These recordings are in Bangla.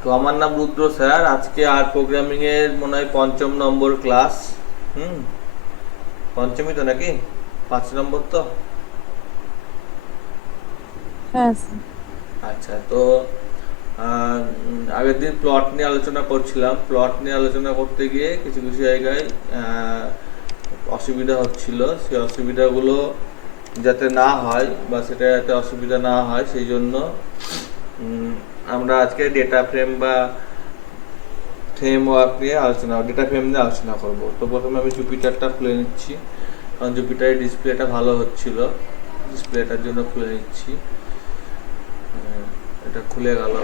তো আমার নাম রুদ্র স্যার। আজকে আর প্রোগ্রামিং এর মনে হয় ৫ম নম্বর ক্লাস। হুম, পঞ্চমই তো নাকি? ৫ নম্বর তো। হ্যাঁ স্যার। আচ্ছা, তো আগের দিন প্লট নিয়ে আলোচনা করছিলাম। প্লট নিয়ে আলোচনা করতে গিয়ে কিছু কিছু জায়গায় আহ, অসুবিধা হচ্ছিল। সেই অসুবিধাগুলো যাতে না হয় বা সেটা যাতে অসুবিধা না হয় সেই জন্য উম, আমরা আজকে ডেটা ফ্রেম বা ফ্রেমওয়ার্ক নিয়ে ডেটা ফ্রেম নিয়ে আলোচনা করব। তো প্রথমে আমি জুপিটারটা খুলে নিচ্ছি, কারণ জুপিটারের ডিসপ্লেটা ভালো হচ্ছিল। ডিসপ্লেটার জন্য খুলে নিচ্ছি। এটা খুলে গেল।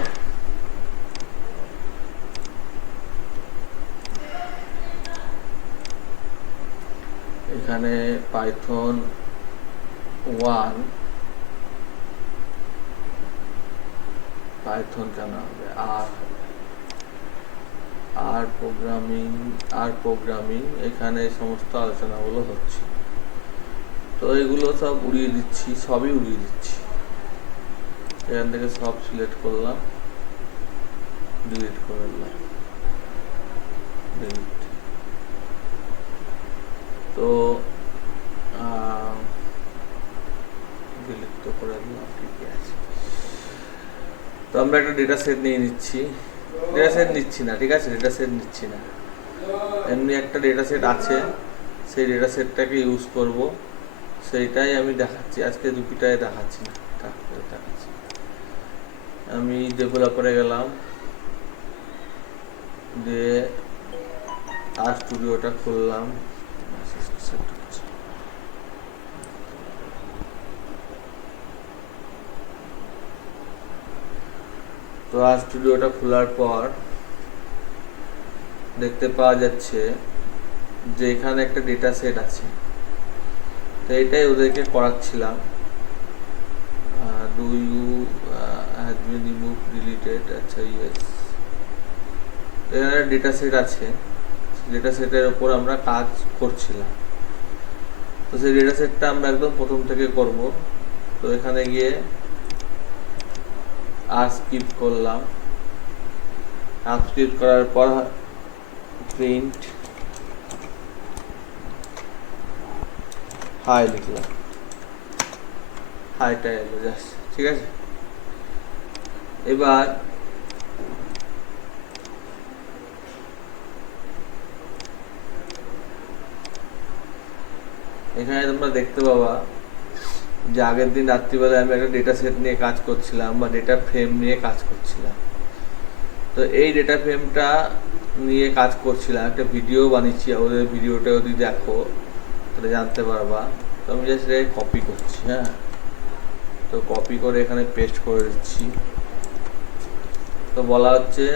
এখানে পাইথন 1, পাইথন কেন হবে, আর আর প্রোগ্রামিং, এখানে এই সমস্ত আলোচনাগুলো হচ্ছে। তো এগুলো সব উড়িয়ে দিচ্ছি, সবই উড়িয়ে দিচ্ছি। এখান থেকে সব সিলেক্ট করলাম, ডিলিট করে দিলাম, ডিলিট। তো ডিলিট তো করে দিলাম, ঠিকই আছে। তো আমরা একটা ডেটা সেট নিয়ে নিচ্ছি। ডেটা সেট নিচ্ছি না, ঠিক আছে, ডেটা সেট নিচ্ছি না, এমনি একটা ডেটা সেট আছে, সেই ডেটা সেটটাকে ইউজ করব। সেইটাই আমি দেখাচ্ছি আজকে, জুপিটারে দেখাচ্ছি না, তারপরে দেখাচ্ছি। আমি ডেভেলপারে গেলাম, দিয়ে আর স্টুডিওটা খুললাম। তো আর স্টুডিওটা খোলার পর দেখতে পাওয়া যাচ্ছে যে এখানে একটা ডেটা সেট আছে। তো এটাই ওদেরকে করাচ্ছিলাম। Do you has been remove deleted, আচ্ছা ইয়েস। এখানে ডেটা সেট আছে, ডেটা সেটের ওপর আমরা কাজ করছিলাম। তো সেই ডেটা সেটটা আমরা একদম প্রথম থেকে করব। তো এখানে গিয়ে আর স্কিপ করলাম। আর স্কিপ করার পর প্রিন্ট হাই লিখলাম, হাইটা এলো জাস্ট, ঠিক আছে। এবার এখানে তোমরা দেখতে পাবা যে আগের দিন রাত্রিবেলায় আমি একটা ডেটা সেট নিয়ে কাজ করছিলাম বা ডেটা ফ্রেম নিয়ে কাজ করছিলাম। তো এই ডেটা ফ্রেমটা নিয়ে কাজ করছিলাম, একটা ভিডিও বানিয়েছি, ওদের ভিডিওটা যদি দেখো তাহলে জানতে পারবা। তো আমি জাস্ট এটাকে কপি করছি, হ্যাঁ। তো কপি করে এখানে পেস্ট করে দিচ্ছি। তো বলা হচ্ছে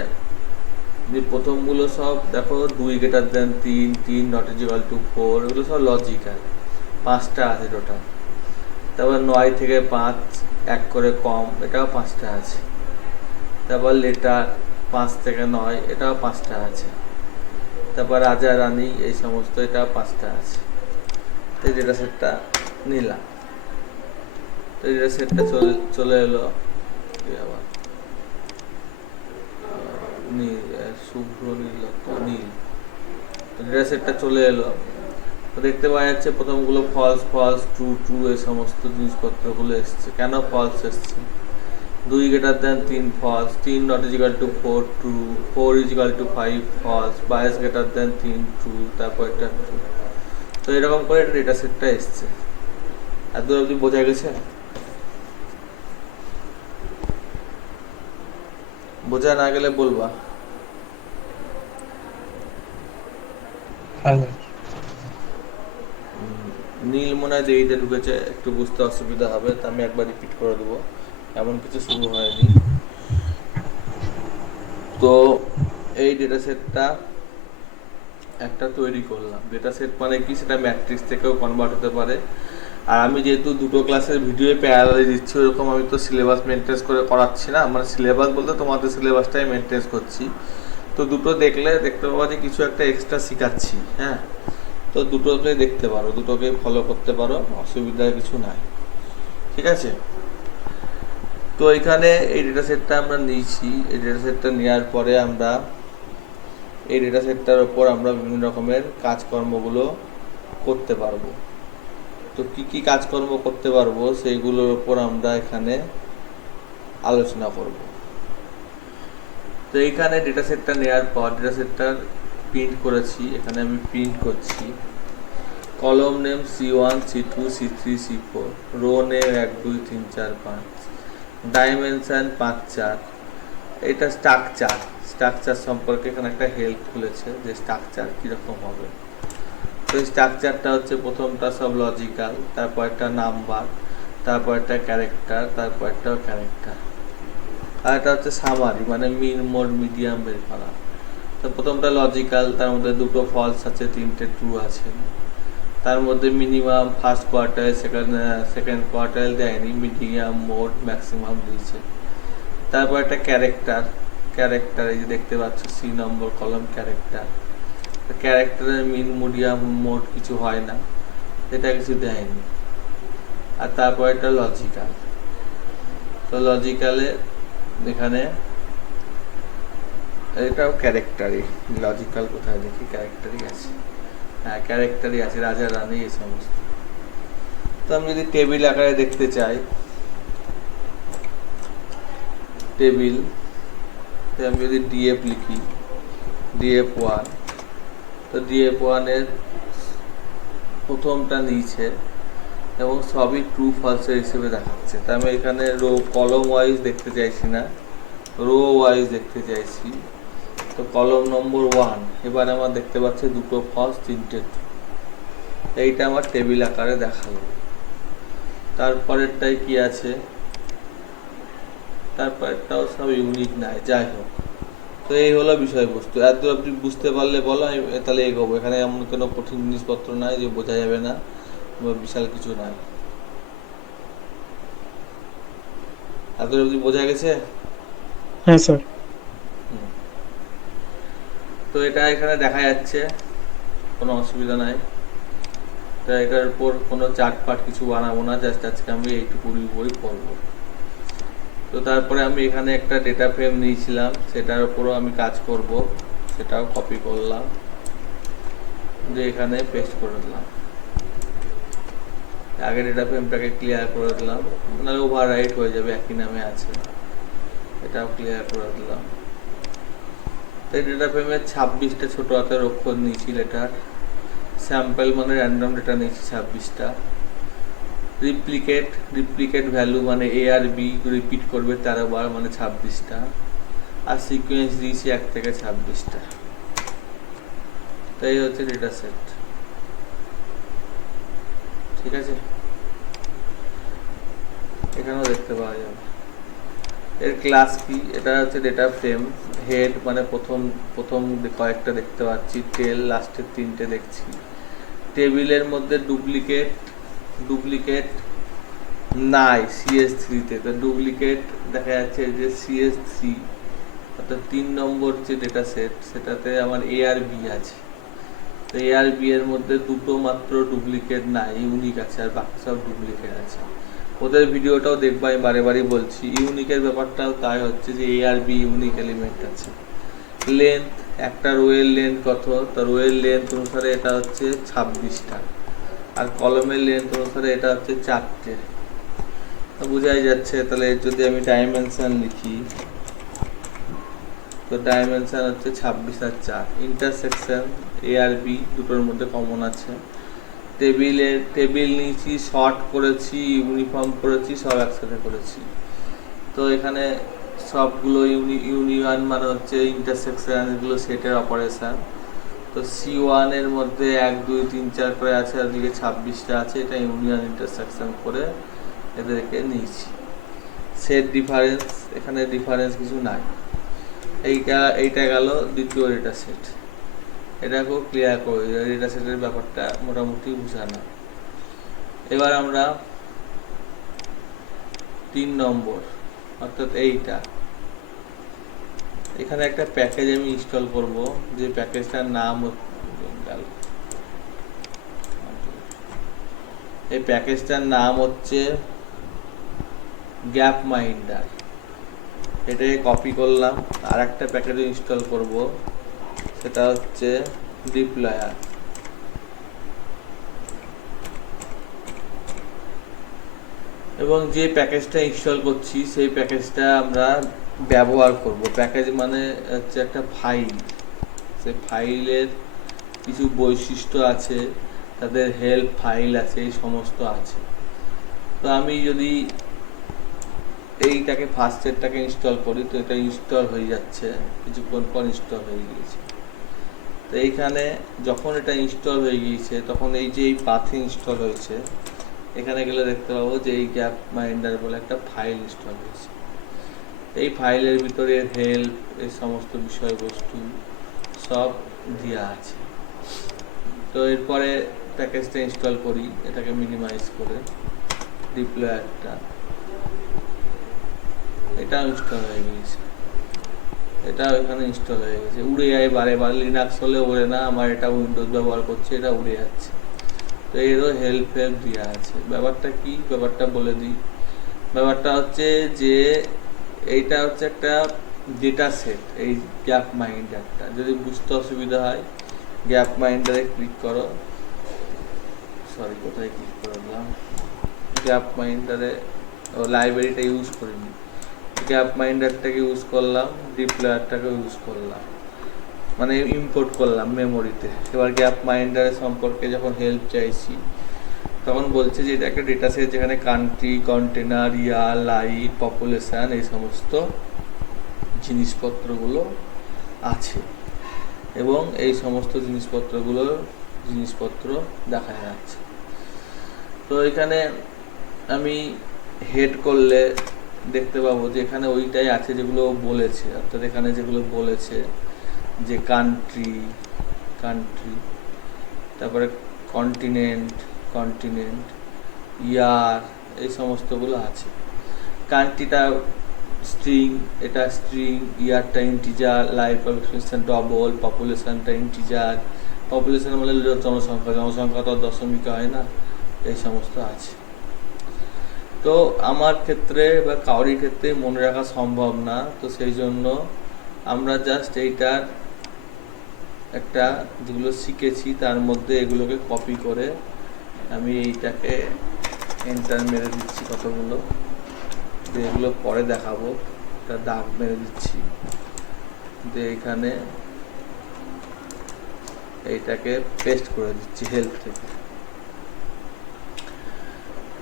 যে প্রথমগুলো সব দেখো, 2 > 3, 3 ≠ = 4, এগুলো সব লজিক্যাল। 5টা আছে টোটাল। তারপর 9 থেকে 5 এক করে কম, এটাও 5টা আছে। তারপর লেটার 5 থেকে 9, এটাও 5টা আছে। তারপর রাজা রানী এই সমস্ত, এটাও 5টা আছে। তো এই ডেটা সেটটা নিলাম। তো এই ডেটা সেটটা চলে এলো। আবার নীল, শুভ্র নীল, নীল। ডেটা সেটটা চলে এলো। তো দেখতে পাওয়া যাচ্ছে প্রথমগুলো ফলস ফলস, ট্রু ট্রু, এই সমস্ত জিনিসপত্রগুলো এসছে। কেন ফলস এসছে? 2 > 3 ফলস, 3 ≠ = 4 ট্রু, 4 = 5 ফলস, 22 > 3 ট্রু, তারপর এটা ট্রু। তো এরকম করে ডেটা সেটটা এসছে। এত অবধি বোঝা গেছে? বোঝা না গেলে বলবা। হ্যাঁ স্যার। নীল মনে হয় দেরিতে ঢুকেছে, একটু বুঝতে অসুবিধা হবে, তা আমি একবার রিপিট করে দেবো। এমন কিছু শুরু হয়নি। তো এই ডেটা সেটটা একটা তৈরি করলাম। ডেটা সেট মানে কি, সেটা ম্যাট্রিক্স থেকেও কনভার্ট হতে পারে। আর আমি যেহেতু দুটো ক্লাসের ভিডিও প্যারালালি দিচ্ছি, ওরকম আমি তো সিলেবাস মেনটেন করে করাচ্ছি না। মানে সিলেবাস বলতে তোমাদের সিলেবাসটাই মেনটেন করছি। তো দুটো দেখলে দেখতে পাবো যে কিছু একটা এক্সট্রা শেখাচ্ছি, হ্যাঁ। তো দুটোকে দেখতে পারো, দুটোকে ফলো করতে পারো, অসুবিধার কিছু নাই, ঠিক আছে। তো এখানে এই ডেটা সেটটা আমরা নিয়েছি। এই ডেটা সেটটা নেওয়ার পরে আমরা এই ডেটা সেটটার ওপর আমরা বিভিন্ন রকমের কাজকর্মগুলো করতে পারবো। তো কি কি কাজকর্ম করতে পারবো সেইগুলোর ওপর আমরা এখানে আলোচনা করব। তো এইখানে ডেটা সেটটা নেওয়ার পর ডেটা সেটটার প্রিন্ট করেছি। এখানে আমি প্রিন্ট করছি কলম name C1 C2 C3 C4, rho name 1 2 3 4 5, dimension 5 4। এটা স্ট্রাকচার সম্পর্কে এখানে একটা হেল্প খুলেছে যে স্ট্রাকচার কীরকম হবে। তো স্ট্রাকচারটা হচ্ছে প্রথমটা সব লজিক্যাল, তারপর একটা নাম্বার, তারপর একটা ক্যারেক্টার, তারপর একটা ক্যারেক্টার, আর এটা হচ্ছে সামারি মানে মিন মোড মিডিয়াম বের করা। তো প্রথমটা লজিক্যাল, তার মধ্যে দুটো ফলস আছে, তিনটে ট্রু আছে। তার মধ্যে minimum first quartile, second quartile দেয়নি, মিডিয়াম মোড ম্যাক্সিমাম দিয়েছে। তারপর একটা ক্যারেক্টার এই যে দেখতে পাচ্ছ C নম্বর কলম ক্যারেক্টারের মিন মিডিয়াম মোড কিছু হয় না, এটা কিছু দেয়নি। আর তারপর একটা লজিক্যাল। তো লজিক্যালে এখানে এটাও ক্যারেক্টারই, লজিক্যাল কোথায় দেখি, ক্যারেক্টারই আছে। হ্যাঁ, ক্যারেক্টারই আছে, রাজা রানী এই সমস্ত। তো আমি যদি টেবিল আকারে দেখতে চাই, টেবিল আমি যদি DF লিখি, DF1, তো DF1 এর প্রথমটা নিচে এবং সবই ট্রু ফলসের হিসেবে দেখাচ্ছে। তা আমি এখানে রো কলম ওয়াইজ দেখতে চাইছি না, রো ওয়াইজ দেখতে চাইছি। তো কলম নম্বর 1 এবার আমার দেখতে পাচ্ছি দুটো ফলস, তিনটে ট্রু। এইটা আমার টেবিল আকারে দেখালো। তারপরেরটাই কি আছে, তারপরেরটাও সব ইউনিক নাই, যাই হোক। তো এই হলো বিষয়বস্তু। এত আপনি বুঝতে পারলে বলো, আমি তাহলে এগোবো। এখানে এমন কোনো কঠিন জিনিসপত্র নাই যে বোঝা যাবে না বা বিশাল কিছু নাই। এত অবধি বোঝা গেছে? হ্যাঁ স্যার। তো এটা এখানে দেখা যাচ্ছে, কোনো অসুবিধা নাই। তো এটার উপর কোনো চার্ট কিছু বানাবো না, জাস্ট আজকে আমি এইটুকুর উপরই পড়বো। তো তারপরে আমি এখানে একটা ডেটা ফ্রেম নিয়েছিলাম, সেটার উপরও আমি কাজ করব। সেটাও কপি করলাম, যে এখানে পেস্ট করে দিলাম। আগে ডেটা ফ্রেমটাকে ক্লিয়ার করে দিলাম, নাহলে ওভাররাইট হয়ে যাবে, একই নামে আছে। এটাও ক্লিয়ার করে দিলাম। তো এই ডেটা ফ্রেমের 26টা ছোট হাতের অক্ষর নিয়েছি লেটার। স্যাম্পল মানে র্যান্ডম ডেটা নিয়েছি 26টা। রিপ্লিকেট ভ্যালু মানে A আর B রিপিট করবে 13 বার মানে 26টা। আর সিকোয়েন্স দিয়েছি 1 থেকে 26টা। তাই হচ্ছে ডেটা সেট। ঠিক আছে, এখানেও দেখতে পাওয়া যাবে। এর ক্লাস কি, এটা হচ্ছে ডেটা ফ্রেম। হেড মানে প্রথম কয়েকটা দেখতে পাচ্ছি, টেল লাস্টের 3টে দেখছি। টেবিলের মধ্যে ডুপ্লিকেট নাই CS3-তে, তো ডুপ্লিকেট দেখা যাচ্ছে যে CS3 অর্থাৎ 3 নম্বর যে ডেটা সেট, সেটাতে আমার A আর B আছে। তো A আর B এর মধ্যে দুটো মাত্র ডুপ্লিকেট নাই, ইউনিক আছে, আর বাকি সব ডুপ্লিকেট আছে। ওদের ভিডিওটাও দেখবা, আমি বারে বারে বলছি। ইউনিকের ব্যাপারটাও তাই হচ্ছে যে A আর B ইউনিক এলিমেন্ট আছে। লেন্থ, একটা রোয়ের লেন্থ কত, তো রোয়ের লেন্থ অনুসারে এটা হচ্ছে 26টা, আর কলমের লেন্থ অনুসারে এটা হচ্ছে 4টে। বোঝাই যাচ্ছে। তাহলে যদি আমি ডাইমেনশন লিখি, তো ডাইমেনশন হচ্ছে 26 আর 4। ইন্টারসেকশন A আর B দুটোর মধ্যে কমন আছে। টেবিল নিয়েছি, শর্ট করেছি, ইউনিফর্ম করেছি, সব একসাথে করেছি। তো এখানে সবগুলো ইউনিয়ন মানে হচ্ছে ইন্টারসেকশন, এগুলো সেটের অপারেশন। তো C1 এর মধ্যে 1 2 3 4 করে আছে, আর দিকে 26টা আছে, এটা ইউনিয়ন ইন্টারসেকশন করে এদেরকে নিয়েছি। সেট ডিফারেন্স, এখানে ডিফারেন্স কিছু নাই। এইটা গেল দ্বিতীয় ডেটা সেট। এটাকেও ক্লিয়ার করে ডেটা সেটের ব্যাপারটা মোটামুটি বোঝানো। এবার আমরা 3 নম্বর অর্থাৎ এইটা, এখানে একটা প্যাকেজ আমি ইনস্টল করব, যে প্যাকেজটার নাম এই প্যাকেজটার নাম হচ্ছে গ্যাপ মাইন্ডার, এটাকে কপি করলাম। আর একটা প্যাকেজে ইনস্টল করব, সেটা হচ্ছে ডিপ্লয়ার। এবং যে প্যাকেজটা ইনস্টল করছি সেই প্যাকেজটা আমরা ব্যবহার করব। প্যাকেজ মানে হচ্ছে একটা ফাইল, সেই ফাইলের কিছু বৈশিষ্ট্য আছে, তাদের হেল্প ফাইল আছে, এই সমস্ত আছে। তো আমি যদি এইটাকে ফার্স্ট সেটটাকে ইনস্টল করি, তো এটা ইনস্টল হয়ে যাচ্ছে, কিছুক্ষণ পর ইনস্টল হয়ে গিয়েছে। তো এইখানে যখন এটা ইনস্টল হয়ে গিয়েছে, তখন এই যে এই পাথে ইনস্টল হয়েছে, এখানে গেলে দেখতে পাবো যে এই গ্যাপ মাইন্ডার বলে একটা ফাইল ইনস্টল হয়েছে। এই ফাইলের ভিতরে হেল্প, এই সমস্ত বিষয়বস্তু সব দেওয়া আছে। তো এরপরে প্যাকেজটা ইনস্টল করি, এটাকে মিনিমাইজ করে ডিপ্লয়ারটা, এটা ইনস্টল হয়ে গিয়েছে, এটা এখানে ইনস্টল হয়ে গেছে। উড়ে যায় বারে বারে, লিনাক্স হলে ওড়ে না, আমার এটা উইন্ডোজ ব্যবহার করছে, এটা উড়ে যাচ্ছে। তো এরও হেল্প দেওয়া আছে। ব্যাপারটা কি, ব্যাপারটা বলে দিই। ব্যাপারটা হচ্ছে যে এইটা হচ্ছে একটা ডেটা সেট, এই গ্যাপ মাইন্ডারটা। যদি বুঝতে অসুবিধা হয়, গ্যাপ মাইন্ডারে ক্লিক করো, সরি কোথায় ক্লিক করলাম, গ্যাপ মাইন্ডারে লাইব্রেরিটা ইউজ করিনি, গ্যাপ মাইন্ডারটাকে ইউজ করলাম, ডিপ্লয়ারটাকে ইউজ করলাম, মানে ইম্পোর্ট করলাম মেমোরিতে। এবার গ্যাপ মাইন্ডারের সম্পর্কে যখন হেল্প চাইছি, তখন বলছে যে এটা একটা ডেটা সেট যেখানে কান্ট্রি, কন্টেনার, ইয়ার, লাইট, পপুলেশন, এই সমস্ত জিনিসপত্রগুলো আছে। এবং এই সমস্ত জিনিসপত্র দেখা যাচ্ছে। তো এখানে আমি হেড করলে দেখতে পাবো যে এখানে ওইটাই আছে যেগুলো বলেছে। অর্থাৎ এখানে যেগুলো বলেছে যে কান্ট্রি, তারপরে কন্টিনেন্ট, ইয়ার, এই সমস্তগুলো আছে। কান্ট্রিটা স্ট্রিং, এটা স্ট্রিং, ইয়ারটা ইন্টিজার, লাইফ এক্সপেক্টেশন ডবল, পপুলেশনটা ইন্টিজার, পপুলেশন মানে জনসংখ্যা তো দশমিক হয় না, এই সমস্ত আছে। তো আমার ক্ষেত্রে বা কারোর ক্ষেত্রে মনে রাখা সম্ভব না, তো সেই জন্য আমরা জাস্ট এইটার একটা যেগুলো শিখেছি তার মধ্যে এগুলোকে কপি করে আমি এইটাকে এন্টার মেরে দিচ্ছি কতগুলো, যে এগুলো পরে দেখাবো। একটা দাগ মেরে দিচ্ছি, যে এখানে এইটাকে পেস্ট করে দিচ্ছি হেল্প থেকে।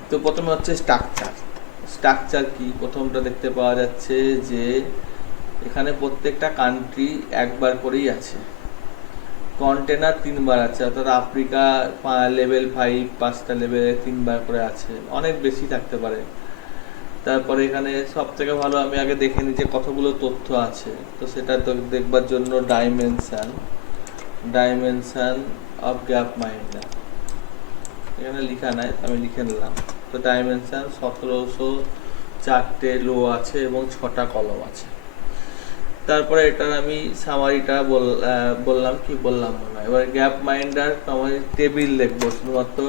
তো প্রথমে হচ্ছে স্ট্রাকচার কি, প্রথমটা দেখতে পাওয়া যাচ্ছে যে এখানে প্রত্যেকটা কান্ট্রি একবার করেই আছে, কন্টেনার 3বার আছে, অর্থাৎ আফ্রিকা লেভেল 5 5টা লেভেলে 3বার করে আছে, অনেক বেশি থাকতে পারে। তারপরে এখানে সব থেকে ভালো আমি আগে দেখে নিই যে কতগুলো তথ্য আছে। তো সেটা তো দেখবার জন্য ডাইমেনশন অফ গ্যাপ মাইন্ডার এখানে লেখা নাই, আমি লিখে নিলাম। তো ডাইমেনশন 1704টে লো আছে এবং 6টা কলম আছে। তারপরে এটার আমি সামারিটা বললাম না। এবার গ্যাপ মাইন্ডার আমার টেবিল লিখবো, শুধুমাত্র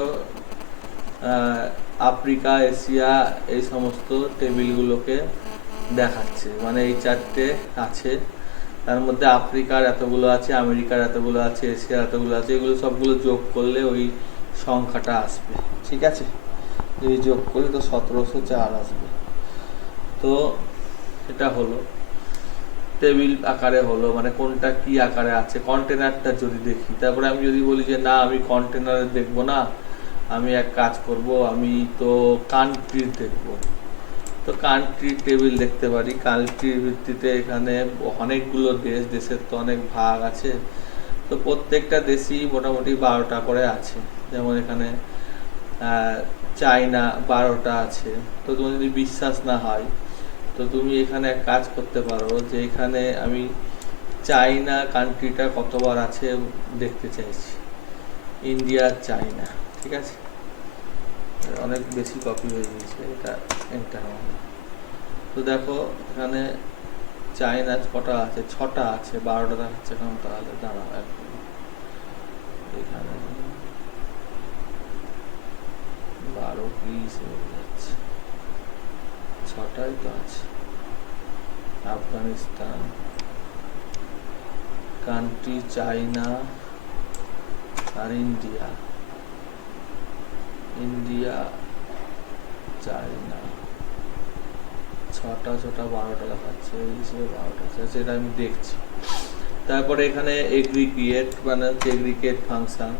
আফ্রিকা, এশিয়া, এই সমস্ত টেবিলগুলোকে দেখাচ্ছে। মানে এই 4টে আছে, তার মধ্যে আফ্রিকার এতগুলো আছে, আমেরিকার এতগুলো আছে, এশিয়ার এতগুলো আছে, এগুলো সবগুলো যোগ করলে ওই সংখ্যাটা আসবে। ঠিক আছে, যদি যোগ করি তো 1704 আসবে। তো এটা হলো টেবিল আকারে হলো, মানে কোনটা কি আকারে আছে। কন্টেনারটা যদি দেখি, তারপরে আমি যদি বলি যে না আমি কন্টেনারে দেখবো না, আমি এক কাজ করব, আমি তো কান্ট্রির দেখবো। তো কান্ট্রি টেবিল দেখতে পারি। কান্ট্রির ভিত্তিতে এখানে অনেকগুলো দেশের তো অনেক ভাগ আছে। তো প্রত্যেকটা দেশই মোটামুটি 12টা করে আছে। যেমন এখানে চায়না 12টা আছে। তো তোমার যদি বিশ্বাস না হয়, তো তুমি এখানে এক কাজ করতে পারো, যে এখানে আমি চায়না কান্ট্রিটা কতবার আছে দেখতে চাইছি, ইন্ডিয়া, চায়না। ঠিক আছে, অনেক বেশি কপি হয়ে গেছে, এটা এন্টার হবে। তো দেখো এখানে চায়না কটা আছে, 6টা আছে, 12টা দেখাচ্ছে এখন। তাহলে দাঁড়াও এখন এখানে 12 কি যাচ্ছে, ছটাই তো আছে। আফগানিস্তান, কান্ট্রি চাইনা আর ইন্ডিয়া। ইন্ডিয়া, চাইনা, ছটা 12টা লেখাচ্ছে, এই হিসেবে 12টা আছে, সেটা আমি দেখছি। তারপরে এখানে এগ্রিগেট মানে হচ্ছে এগ্রিগেট ফাংশন,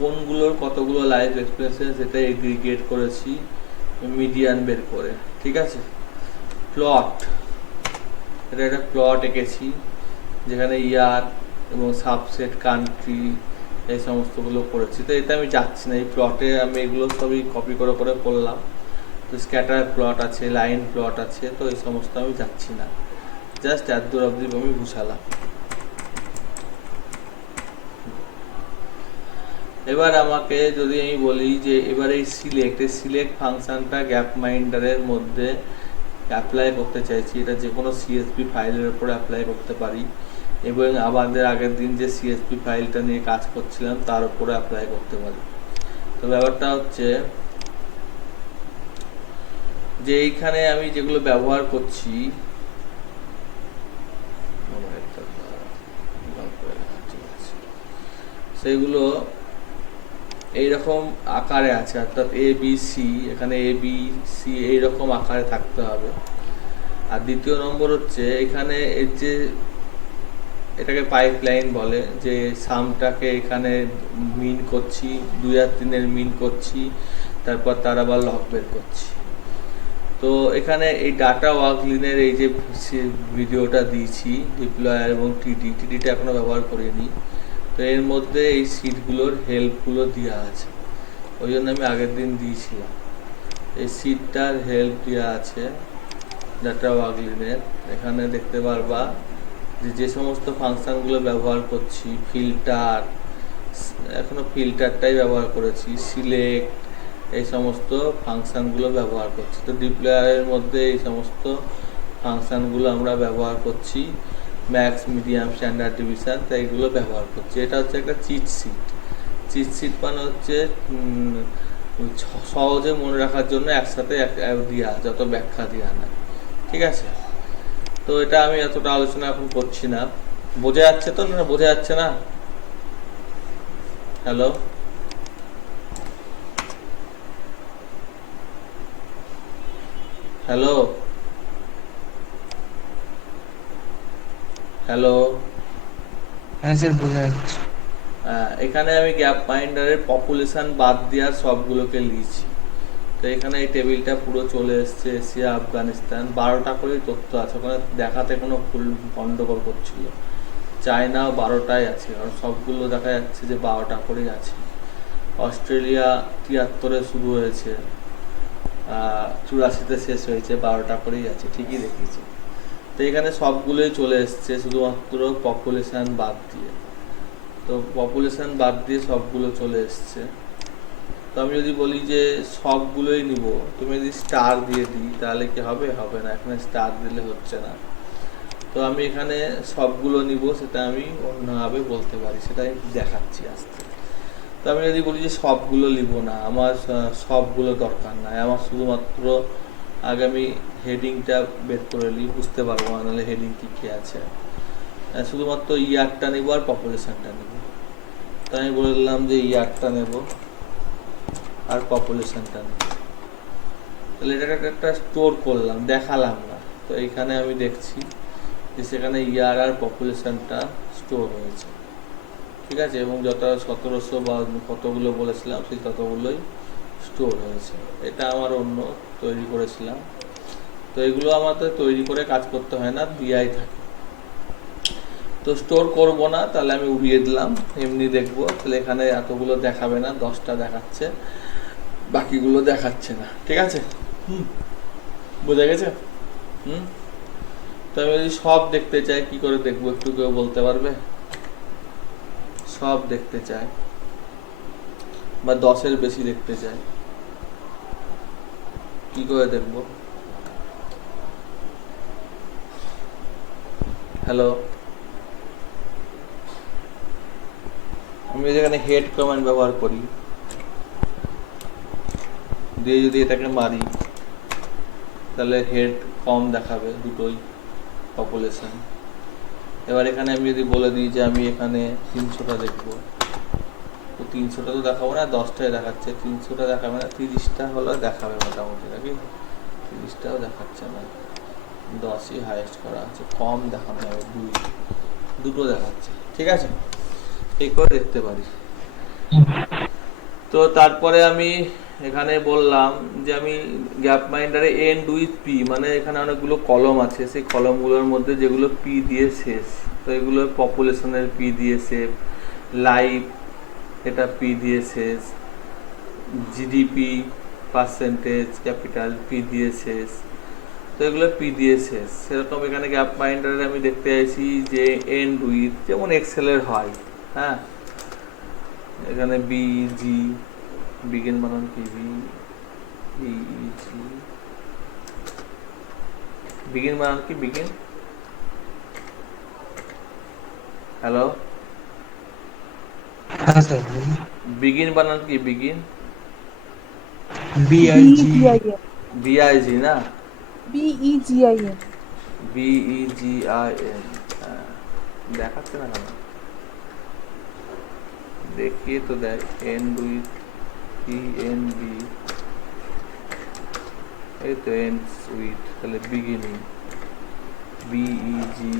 কোনগুলোর কতগুলো লাইফ এক্সপ্রেশন সেটা এগ্রিগেট করেছি মিডিয়ান বের করে, ঠিক আছে। প্লট, এটা একটা প্লট এঁকেছি যেখানে ইয়ার এবং সাবসেট, কান্ট্রি, এই সমস্তগুলো করেছি। তো এটা আমি যাচ্ছি না, এই প্লটে আমি এগুলো সবই কপি করে করে করলাম। তো স্ক্যাটার প্লট আছে, লাইন প্লট আছে, তো এই সমস্ত আমি যাচ্ছি না, জাস্ট এত দূর অবধি আমি বুঝালাম। এবার আমাকে যদি আমি বলি যে এবার এই সিলেক্ট ফাংশনটা গ্যাপ মাইন্ডারের মধ্যে অ্যাপ্লাই করতে চাইছি, এটা যে কোনো সিএসপি ফাইলের উপরে অ্যাপ্লাই করতে পারি এবং আমাদের আগের দিন যে সিএসপি ফাইলটা নিয়ে কাজ করছিলাম তার উপরে অ্যাপ্লাই করতে পারি। তো ব্যাপারটা হচ্ছে যে এইখানে আমি যেগুলো ব্যবহার করছি, সেগুলো এইরকম আকারে আছে, অর্থাৎ ABC, এখানে ABC এইরকম আকারে থাকতে হবে। আর দ্বিতীয় নম্বর হচ্ছে এখানে এই যে এটাকে পাইপলাইন বলে, যে সামটাকে এখানে মিন করছি, 2 আর 3 মিন করছি, তারপর তার আবার লগ বের করছি। তো এখানে এই ডাটা ওয়ার্কলিনের এই যে ভিডিওটা দিয়েছি ডিপ্লয়ার এবং টিডিটা এখনো ব্যবহার করিনি। তো এর মধ্যে এই সিটগুলোর হেল্পগুলো দেওয়া আছে, ওই জন্য আমি আগের দিন দিয়েছিলাম। এই সিটটার হেল্প দেওয়া আছে ডাটা ওয়ার্কলিনের। এখানে দেখতে পারবা যে সমস্ত ফাংশনগুলো ব্যবহার করছি, ফিল্টার, এখনো ফিল্টারটাই ব্যবহার করেছি, সিলেক্ট, এই সমস্ত ফাংশনগুলো ব্যবহার করছি। তো ডিপ্লয়ারের মধ্যে এই সমস্ত ফাংশনগুলো আমরা ব্যবহার করছি, ম্যাক্স, মিডিয়াম, স্ট্যান্ডার্ড, ডিভিশন, তো এইগুলো ব্যবহার করছি। এটা হচ্ছে একটা চিট সিট মানে হচ্ছে সহজে মনে রাখার জন্য একসাথে দেওয়া, যত ব্যাখ্যা দেওয়া না, ঠিক আছে। তো এটা আমি এতটা আলোচনা এখন করছি না। বোঝা যাচ্ছে তো না? বোঝা যাচ্ছে না? Hello, hello, hello. হ্যাঁ স্যার, বোঝা যাচ্ছে। এখানে আমি গ্যাপ মাইন্ডারের পপুলেশন বাদ দেওয়ার সবগুলোকে লিখছি। তো এখানে এই টেবিলটা পুরো চলে এসছে, এশিয়া, আফগানিস্তান, 12টা করেই তথ্য আছে, ওখানে দেখাতে কোনো ভুল গন্ডগোল করছিল। চায়নাও 12টাই আছে, কারণ সবগুলো দেখা যাচ্ছে যে 12টা করেই আছে। অস্ট্রেলিয়া 73-এ শুরু হয়েছে, 84-তে শেষ হয়েছে, 12টা করেই আছে, ঠিকই দেখিয়েছে। তো এখানে সবগুলোই চলে এসছে শুধুমাত্র পপুলেশন বাদ দিয়ে। তো পপুলেশন বাদ দিয়ে সবগুলো চলে এসছে। তো আমি যদি বলি যে সবগুলোই নিব, তুমি যদি স্টার দিয়ে দিই তাহলে কি হবে? হবে না, এখানে স্টার দিলে হচ্ছে না। তো আমি এখানে সবগুলো নিব, সেটা আমি অন্যভাবে বলতে পারি, সেটা আমি দেখাচ্ছি আসতে। তো আমি যদি বলি যে সবগুলো নিব না, আমার সবগুলো দরকার নাই, আমার শুধুমাত্র আগে আমি হেডিংটা বের করে নিই, বুঝতে পারবো না নাহলে হেডিং কী আছে। শুধুমাত্র ইয়ারটা নেব আর পপুলেশনটা নেব। তো আমি বলে দিলাম যে ইয়ারটা নেব আর পপুলেশনটা নেব। তাহলে এটাকে একটা স্টোর করলাম, দেখালাম না। তো এইখানে আমি দেখছি যে সেখানে ইয়ার আর পপুলেশনটা স্টোর হয়েছে, ঠিক আছে, এবং যত 1700 বা কতগুলো বলেছিলাম সেই ততগুলোই স্টোর হয়েছে। এটা আমার অন্য তৈরি করেছিলাম। তো এগুলো আমাদের তৈরি করে কাজ করতে হয় না, দিয়াই থাকে। তো স্টোর করব না, তাহলে আমি উড়িয়ে দিলাম, এমনি দেখবো। তাহলে এখানে এতগুলো দেখাবে না, 10টা দেখাচ্ছে, বাকিগুলো দেখাচ্ছে না, ঠিক আছে। বোঝা গেছে? তো আমি যদি সব দেখতে চাই কি করে দেখবো, একটু কেউ বলতে পারবে? সব দেখতে চাই বা 10-এর বেশি দেখতে চাই, কি করে দেখবো? হ্যালো, আমি যেখানে হেড কমান্ড ব্যবহার করি, দিয়ে যদি এটাকে মারি, তাহলে হেড কম দেখাবে দুটোই পপুলেশন। এবার এখানে আমি যদি বলে দিই যে আমি এখানে 300টা দেখবো, তো 300টা তো দেখাবো না, 10টাই দেখাচ্ছে। 300টা দেখাবে না, 30টা হলো দেখাবে মোটামুটি, নাকি 30টাও দেখাচ্ছে না, 10ই হাইয়েস্ট করা আছে, কম দেখানো হবে, দুটো দেখাচ্ছে। ঠিক আছে, এই করে দেখতে পারি। তো তারপরে আমি এখানে বললাম যে আমি গ্যাপ মাইন্ডারে এন্ড উইথ পি, মানে এখানে অনেকগুলো কলম আছে, সেই কলমগুলোর মধ্যে যেগুলো পি দিয়ে শেষ, তো এগুলো পপুলেশনের পি দিয়ে শেষ, লাইফ এটা পি দিয়ে শেষ, জিডিপি পার্সেন্টেজ ক্যাপিটাল পি দিয়ে শেষ, তো এগুলো পি দিয়ে শেষ। সেরকম এখানে গ্যাপ মাইন্ডারে আমি দেখতে চাইছি যে এন্ড উইথ, যেমন এক্সেলের হয়। হ্যাঁ, এখানে বিজি, বিগিন বানান কি, বিজি, বিগিন বানান কি, বিগিন, হ্যালো, হ্যাঁ স্যার বলুন। বিগিন বানান কি, বিগিন, BIG। BEGIN বিআইজি না, BEGIN বিইজিআইএন। দেখাচ্ছে না কেন, দেখিয়ে তো দেখ, এন্ড উইথ পিএনবি, এই তো এন্ডস উইথ, তাহলে বিগিনিং, বিইজি,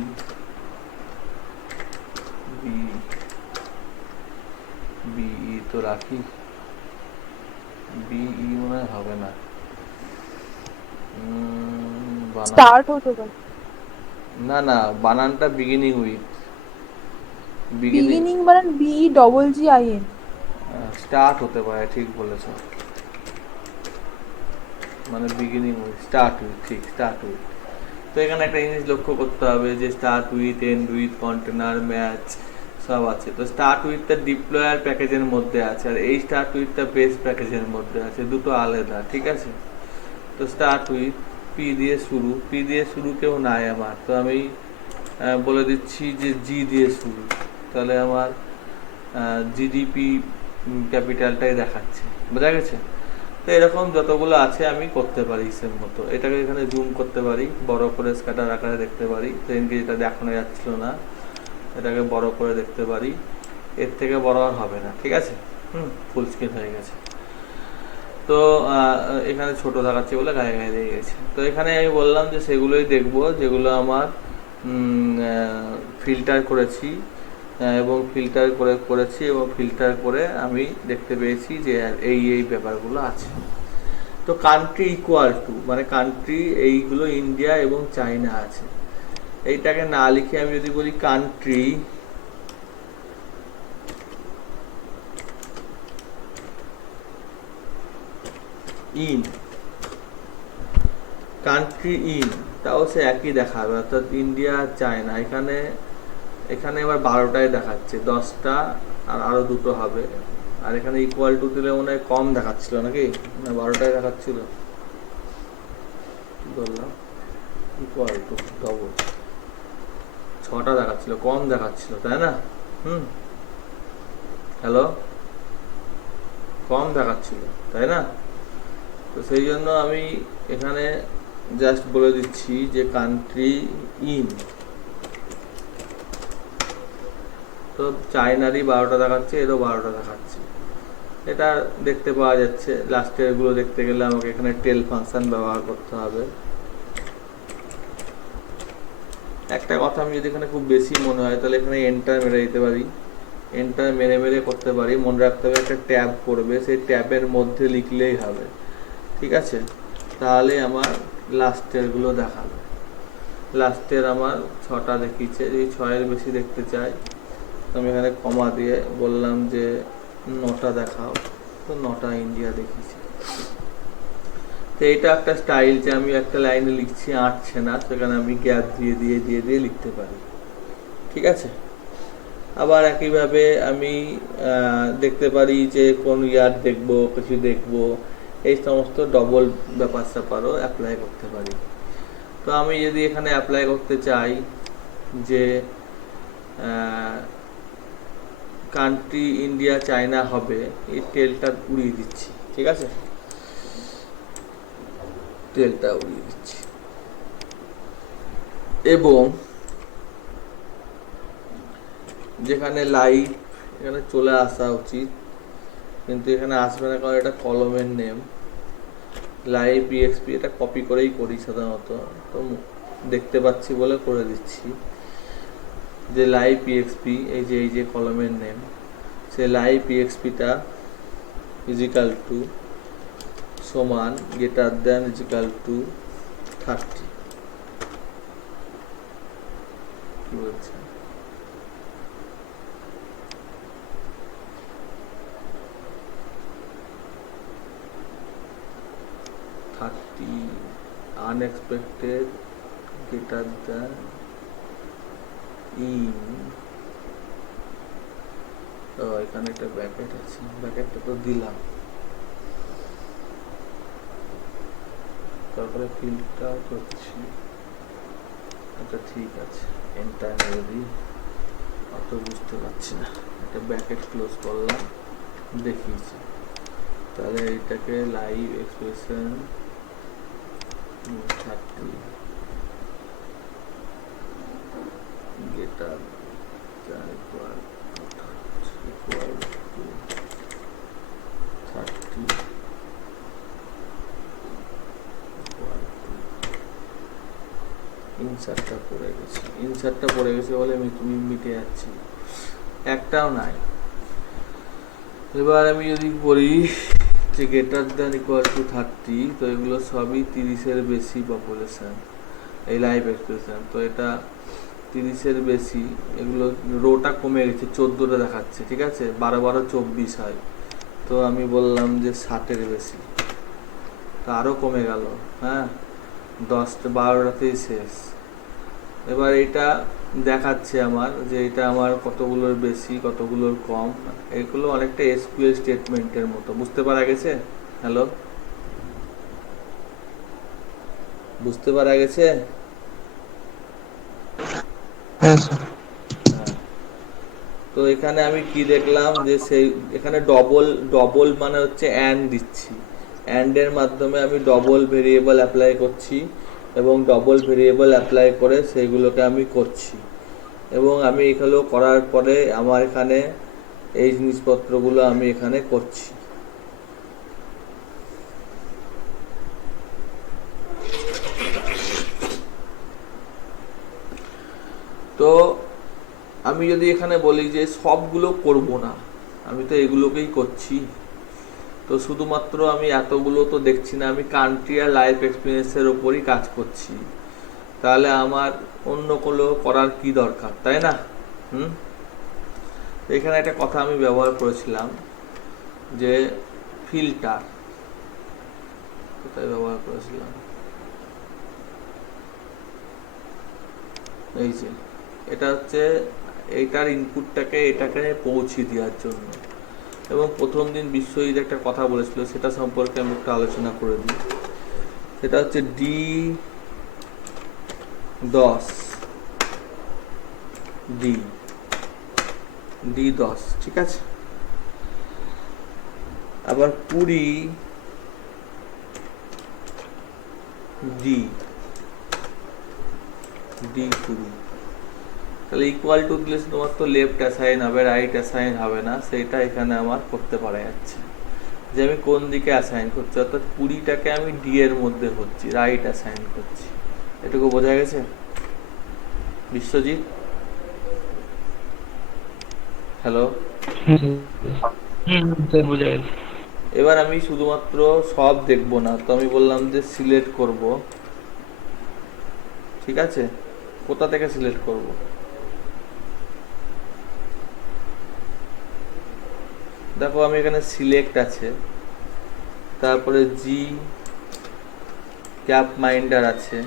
বিই তো রাখি, বিই মনে হয় হবে না, বানান, স্টার্ট হতে পারে। না না, বানানটা বিগিনিং উইথ, বিগিনিং বিগিনিং বানান BEGGIN। স্টার্ট হতে পারে, ঠিক বলেছ, মানে বিগিনিং উইথ, স্টার্ট উইথ, ঠিক, স্টার্ট উইথ। তো এখানে একটা জিনিস লক্ষ্য করতে হবে যে start with, end with, container, match সব আছে। তো স্টার্ট উইথটা ডিপ্লয়ার প্যাকেজের মধ্যে আছে, আর এই স্টার্ট উইথটা বেস প্যাকেজের মধ্যে আছে, দুটো আলাদা। ঠিক আছে, তো স্টার্ট উইথ পি দিয়ে শুরু, পি দিয়ে শুরু কেউ নাই আমার, তো আমি বলে দিচ্ছি যে জি দিয়ে শুরু, তাহলে আমার জিডিপি ক্যাপিটালটাই দেখাচ্ছে, বোঝা গেছে? তো এরকম যতগুলো আছে আমি করতে পারি হিসেব মতো। এটাকে এখানে জুম করতে পারি, বড় করে স্ক্যাটার আকারে দেখতে পারি, তো এনকে যেটা দেখানো যাচ্ছিল না, এটাকে বড় করে দেখতে পারি, এর থেকে বড় আর হবে না। ঠিক আছে, ফুল স্ক্রিন হয়ে গেছে। তো এখানে ছোট দেখাচ্ছে বলে গায়ে গায়ে দিয়ে গেছে। তো এখানে আমি বললাম যে সেগুলোই দেখবো যেগুলো আমার ফিল্টার করেছি, এবং ফিল্টার করেছি, এবং ফিল্টার করে আমি দেখতে পেয়েছি যে এই ব্যাপারগুলো আছে। তো কান্ট্রি ইকুয়াল টু, মানে কান্ট্রি এইগুলো ইন্ডিয়া এবং চায়না আছে, এইটাকে না লিখে আমি যদি বলি কান্ট্রি ইন, কান্ট্রি ইন, তাও সে একই দেখাবে, অর্থাৎ ইন্ডিয়া চায়না। এখানে এখানে এবার 12টায় দেখাচ্ছে, 10টা আর আরো দুটো হবে, আর এখানে ইকুয়াল টু দিলে মনে হয় কম দেখাচ্ছিল নাকি, না 12টায় দেখাচ্ছিল, কি বললাম, ইকুয়াল টু ডবল 6টা দেখাচ্ছিল, কম দেখাচ্ছিল, তাই না? হ্যালো, কম দেখাচ্ছিল, তাই না? তো সেই জন্য আমি এখানে জাস্ট বলে দিচ্ছি যে কান্ট্রি ইন, তো চায়নারই 12টা দেখাচ্ছে, এরও 12টা দেখাচ্ছে, এটা দেখতে পাওয়া যাচ্ছে। লাস্টের গুলো দেখতে গেলে আমাকে এখানে টেল ফাংশন ব্যবহার করতে হবে। একটা কথা, আমি যদি এখানে খুব বেশি মনে হয় তাহলে এখানে এন্টার মেরে দিতে পারি, এন্টার মেরে মেরে করতে পারি। মনে রাখতে হবে একটা ট্যাব করবে, সেই ট্যাবের মধ্যে লিখলেই হবে। ঠিক আছে, তাহলে আমার লাস্টের গুলো দেখাবে। লাস্টের আমার 6টা দেখিয়েছে, যদি 6-এর বেশি দেখতে চাই আমি এখানে কমা দিয়ে বললাম যে 9টা দেখাও, তো 9টা ইন্ডিয়া দেখিয়েছি। তো এটা একটা স্টাইল যে আমি একটা লাইনে লিখছি, আঁটছে না, সেখানে আমি গ্যাপ দিয়ে দিয়ে দিয়ে দিয়ে লিখতে পারি। ঠিক আছে, আবার একইভাবে আমি দেখতে পারি যে কোন ইয়ার দেখবো, কিছু দেখবো, এই সমস্ত ডবল ব্যাপার স্যাপারও অ্যাপ্লাই করতে পারি। তো আমি যদি এখানে অ্যাপ্লাই করতে চাই যে কান্ট্রি ইন্ডিয়া চায়না হবে, এই টেলটা উড়িয়ে দিচ্ছি। ঠিক আছে, তেলটা উড়িয়ে দিচ্ছি। এবং যেখানে লাইভ এখানে চলে আসা উচিত, কিন্তু এখানে আসবে না, কারণ এটা কলমের নেম লাইভ পিএক্সপি, এটা কপি করেই করি সাধারণত, তো দেখতে পাচ্ছি বলে করে দিচ্ছি যে লাইভ পিএক্সপি, এই যে কলমের নেম, সে লাইভ পিএক্সপিটা ইজিক্যাল টু সমান গ্রেটার দেন ইজিক্যাল টু 30। কি বলছে? আনএক্সপেক্টেড গ্রেটার দেন ইন, তো এখানে একটা ব্র্যাকেট আছে, ব্র্যাকেটটা তো দিলাম, তারপরে ফিল্ডটাও করছি, আচ্ছা ঠিক আছে, এন্টার মেরে দিই, অত বুঝতে পারছি না, একটা ব্র্যাকেট ক্লোজ করলাম, দেখিয়েছি, তাহলে এইটাকে live expression 30 greater than equal to 30 ইনসার্টটা পড়ে গেছে বলে তুমি মিটে যাচ্ছি, একটাও নাই। এবার আমি যদি বলি যে গ্রেটার দেন ইকুয়াল টু 30, তো এগুলো সবই 30-এর বেশি পপুলেশন, এই লাইভ এক্সপ্রেশন, তো এটা 30-এর বেশি, এগুলো রোটা কমে গেছে, 14টা দেখাচ্ছে, ঠিক আছে, 12 24 হয়, তো আমি বললাম যে 60-এর বেশি, তো আরও কমে গেল, হ্যাঁ 12টাতেই শেষ। এবার এটা দেখাচ্ছে আমার যে এটা আমার কতগুলোর বেশি কতগুলোর কম, এগুলো অনেকটা এসকিউএল স্টেটমেন্টের মতো, বুঝতে পারা গেছে? হ্যালো, বুঝতে পারা গেছে? হ্যাঁ স্যার। হ্যাঁ, তো এখানে আমি কি দেখলাম যে সেই এখানে ডবল মানে হচ্ছে অ্যান্ড দিচ্ছি, অ্যান্ডের মাধ্যমে আমি ডবল ভেরিয়েবল অ্যাপ্লাই করছি, এবং ডবল ভেরিয়েবল অ্যাপ্লাই করে সেইগুলোকে আমি করছি, এবং আমি এগুলো করার পরে আমার এখানে এই জিনিসপত্রগুলো আমি এখানে করছি। তো আমি যদি এখানে বলি যে সবগুলো করব না, আমি তো এগুলোকেই করছি, তো শুধুমাত্র আমি এতগুলো তো দেখছি না, আমি কান্ট্রি আর লাইফ এক্সপিরিয়েন্সের ওপরই কাজ করছি, তাহলে আমার অন্য কোনো করার কি দরকার, তাই না? এখানে একটা কথা আমি ব্যবহার করেছিলাম যে ফিল্টার, কোথায় ব্যবহার করেছিলাম, এই যে এটা হচ্ছে এইটার ইনপুটটাকে এটাকে পৌঁছে দেওয়ার জন্য, এবং প্রথম দিন বিশ্বজিৎ একটা কথা বলেছিল, সেটা সম্পর্কে আমি একটু আলোচনা করে দিই। সেটা হচ্ছে D10, ঠিক আছে, আবার 20 তাহলে ইকুয়াল টু দিলে শুধুমাত্র লেফট অ্যাসাইন হবে, রাইট অ্যাসাইন হবে না, সেটা এখানে আমার করতে পারা যাচ্ছে যে আমি কোন দিকে অ্যাসাইন করছি, অর্থাৎ 20টাকে আমি ডি এর মধ্যে হচ্ছি, রাইট অ্যাসাইন করছি। এটুকু বোঝা গেছে বিশ্বজিৎ? হ্যালো, বোঝা গেছে। এবার আমি শুধুমাত্র সব দেখবো না, তো আমি বললাম যে সিলেক্ট করব, ঠিক আছে, কোথা থেকে সিলেক্ট করব? দেখো আমি এখানে সিলেক্ট আছে, তারপরে জি গ্যাপ মাইন্ডার আছে,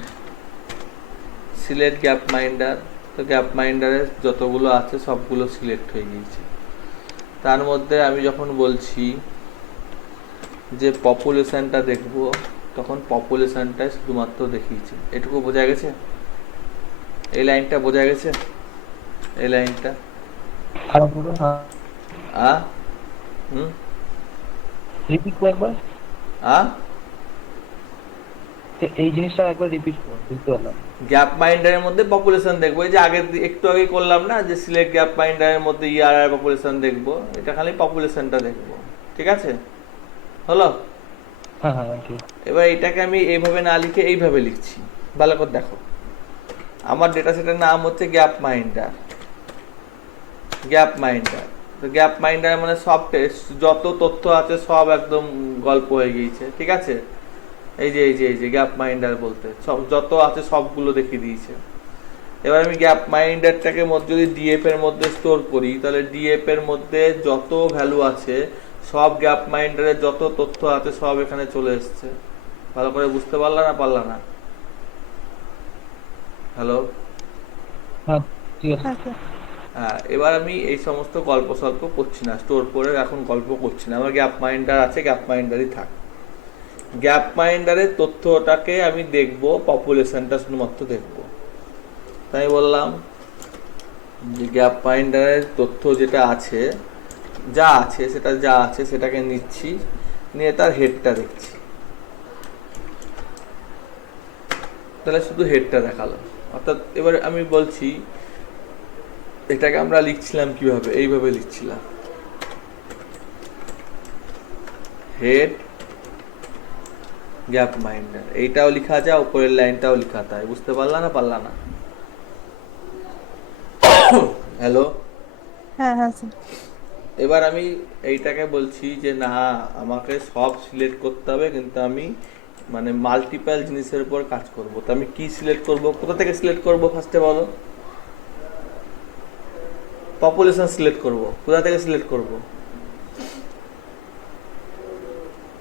সিলেক্ট গ্যাপ মাইন্ডার, তো গ্যাপ মাইন্ডারের যতগুলো আছে সবগুলো সিলেক্ট হয়ে গিয়েছে। তার মধ্যে আমি যখন বলছি যে পপুলেশনটা দেখব, তখন পপুলেশনটাই শুধুমাত্র দেখিয়েছে, এটুকু বোঝা গেছে? এই লাইনটা বোঝা গেছে? এই লাইনটা রিপিট করবা? এই জিনিসটা একবার রিপিট করুন, বুঝতে পারলাম। গ্যাপ মাইন্ডারের মধ্যে পপুলেশন দেখবো, এই যে আগে একটু আগে করলাম না যে সিলেক্ট গ্যাপ মাইন্ডারের মধ্যে ইয়ার পপুলেশন দেখবো, এটা খালি পপুলেশনটা দেখবো। ঠিক আছে, হলো? হ্যাঁ হ্যাঁ ঠিক। এবার এটাকে আমি এইভাবে না লিখে এইভাবে লিখছি, ভালো করে দেখো। আমার ডেটা সেটের নাম হচ্ছে গ্যাপ মাইন্ডার। গ্যাপ মাইন্ডার, তো গ্যাপ মাইন্ডার মানে সব যত তথ্য আছে সব একদম গল্প হয়ে গিয়েছে। ঠিক আছে, এই যে গ্যাপ মাইন্ডার বলতে সব যত আছে সবগুলো দেখিয়ে দিয়েছে। এবার আমি গ্যাপ মাইন্ডারটাকে যদি ডিএফ এর মধ্যে স্টোর করি, তাহলে ডিএফ এর মধ্যে যত ভ্যালু আছে সব গ্যাপ মাইন্ডারের যত তথ্য আছে সব এখানে চলে এসছে। ভালো করে বুঝতে পারলা না পারলা না? হ্যালো? হ্যাঁ ঠিক আছে। হ্যাঁ স্যার। হ্যাঁ, এবার আমি এই সমস্ত গল্প সল্প করছি না, স্টোর করে এখন গল্প করছি না। আমার গ্যাপ মাইন্ডার আছে, গ্যাপ মাইন্ডারই থাক। গ্যাপ মাইন্ডারের তথ্যটাকে আমি দেখব, পপুলেশনটা শুধুমাত্র দেখব। তাই বললাম যে গ্যাপ মাইন্ডারের তথ্য যেটা আছে, যা আছে সেটাকে নিচ্ছি, নিয়ে তার হেডটা দেখছি। তাহলে শুধু হেডটা দেখালো। অর্থাৎ এবার আমি বলছি এটাকে আমরা লিখছিলাম কিভাবে, এইভাবে লিখছিলাম, হেড গ্যাপ মাইন্ডার। এইটাও লিখা যায়, উপরের লাইনটাও লিখা যায়। বুঝতে পারলা না পারলা না? হ্যালো? হ্যাঁ হ্যাঁ স্যার। এবার আমি এইটাকে বলছি যে না, আমাকে সব সিলেক্ট করতে হবে, কিন্তু আমি মানে মাল্টিপল জিনিসের উপর কাজ করব। তো আমি কি সিলেক্ট করব, কোথা থেকে সিলেক্ট করব ফার্স্টে বলো? পপুলেশন সিলেক্ট করব। কোথা থেকে সিলেক্ট করব?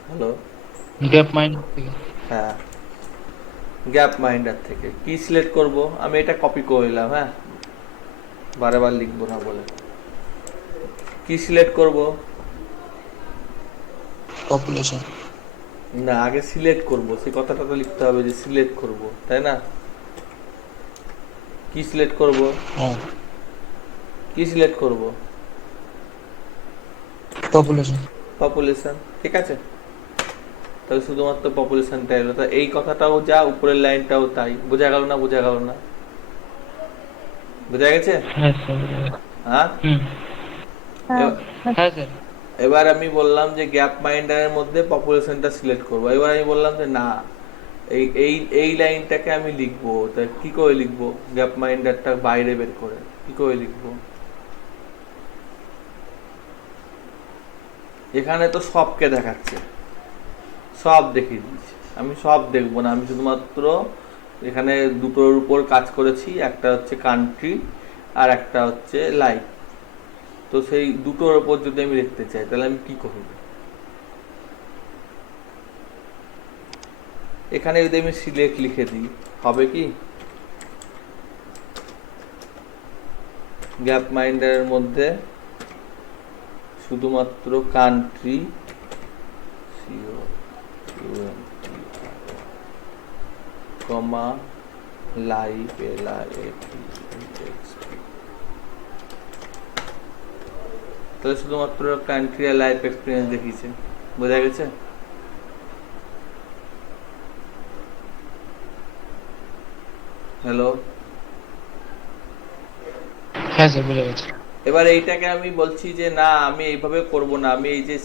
হ্যালো? গ্যাপ মাইন্ড থেকে। হ্যাঁ, গ্যাপ মাইন্ডার থেকে। কি সিলেক্ট করব? আমি এটা কপি করে নিলাম। হ্যাঁ, বারবার লিখবো না বলে। কি সিলেক্ট করব? পপুলেশন। না, আগে সিলেক্ট করব, সেই কথাটা তো লিখতে হবে যে সিলেক্ট করব, তাই না? কি সিলেক্ট করব? হ্যাঁ কি সিলেক্ট করব? পপুলেশন। পপুলেশন। ঠিক আছে, তাহলে শুধুমাত্র পপুলেশনটা এলো। তা এই কথাটাও যা, উপরের লাইনটাও তাই। বোঝা গেল না? বোঝা গেল না? বোঝা গেছে? হ্যাঁ স্যার। হ্যাঁ। হুম। হ্যাঁ হ্যাঁ স্যার। এবার আমি বললাম যে গ্যাপ মাইন্ডারের মধ্যে পপুলেশনটা সিলেক্ট করব। এবার আমি বললাম যে না, এই এই এই লাইনটাকে আমি লিখবো। তা কি করে লিখবো? গ্যাপ মাইন্ডারটা বাইরে বের করে কি করে লিখবো? এখানে তো সবকে দেখাচ্ছে, সব দেখিয়ে দিচ্ছে। আমি সব দেখবো না, আমি শুধুমাত্র এখানে দুটোর উপর কাজ করেছি, একটা হচ্ছে কান্ট্রি আর একটা হচ্ছে লাইফ। তো সেই দুটোর উপর যদি আমি লিখতে চাই তাহলে আমি কি করব? এখানে যদি আমি সিলেক্ট লিখে দিই হবে কি? গ্যাপ মাইন্ডারের মধ্যে শুধুমাত্র কান্ট্রি, কমা লাইফ, তাহলে শুধুমাত্র কান্ট্রি আর লাইফ এক্সপিরিয়েন্স দেখিয়েছে। বোঝা গেছে? হ্যালো? হ্যাঁ স্যার বুঝা গেছে। এবার এইটাকে আমি বলছি যে না, আমি এইভাবে করব না, আমি এই যে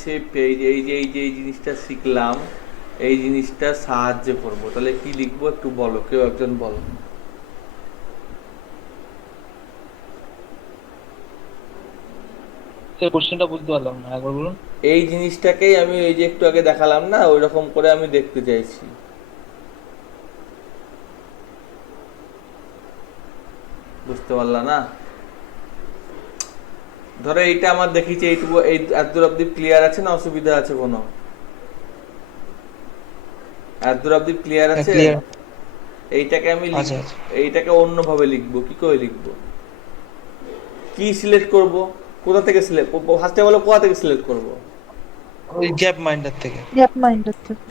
এই জিনিসটা শিখলাম, এই জিনিসটা সাহায্য করব। তাহলে কি লিখবো একটু বলো, কেউ একজন বলো। স্যার কোশ্চেনটা বুঝতে পারলাম না, একবার বলুন। এই জিনিসটাকেই আমি এই যে একটু আগে দেখালাম না, ওই রকম করে আমি দেখতে চাইছি। বুঝতে পারলা না? ধরো এইটা আমার দেখিয়েছে, এইটুকু, এই এতদূর অব্দি ক্লিয়ার আছে না অসুবিধা আছে কোনো? এতদূর অব্দি ক্লিয়ার আছে? ক্লিয়ার। এইটাকে আমি আচ্ছা। এইটাকে অন্যভাবে লিখবো। কি করে লিখবো? কি সিলেক্ট করব? কোথা থেকে সিলেক্ট? ফার্স্টে বলো কোথা থেকে সিলেক্ট করব? ওই গ্যাপ মাইন্ডার থেকে। গ্যাপ মাইন্ডার থেকে।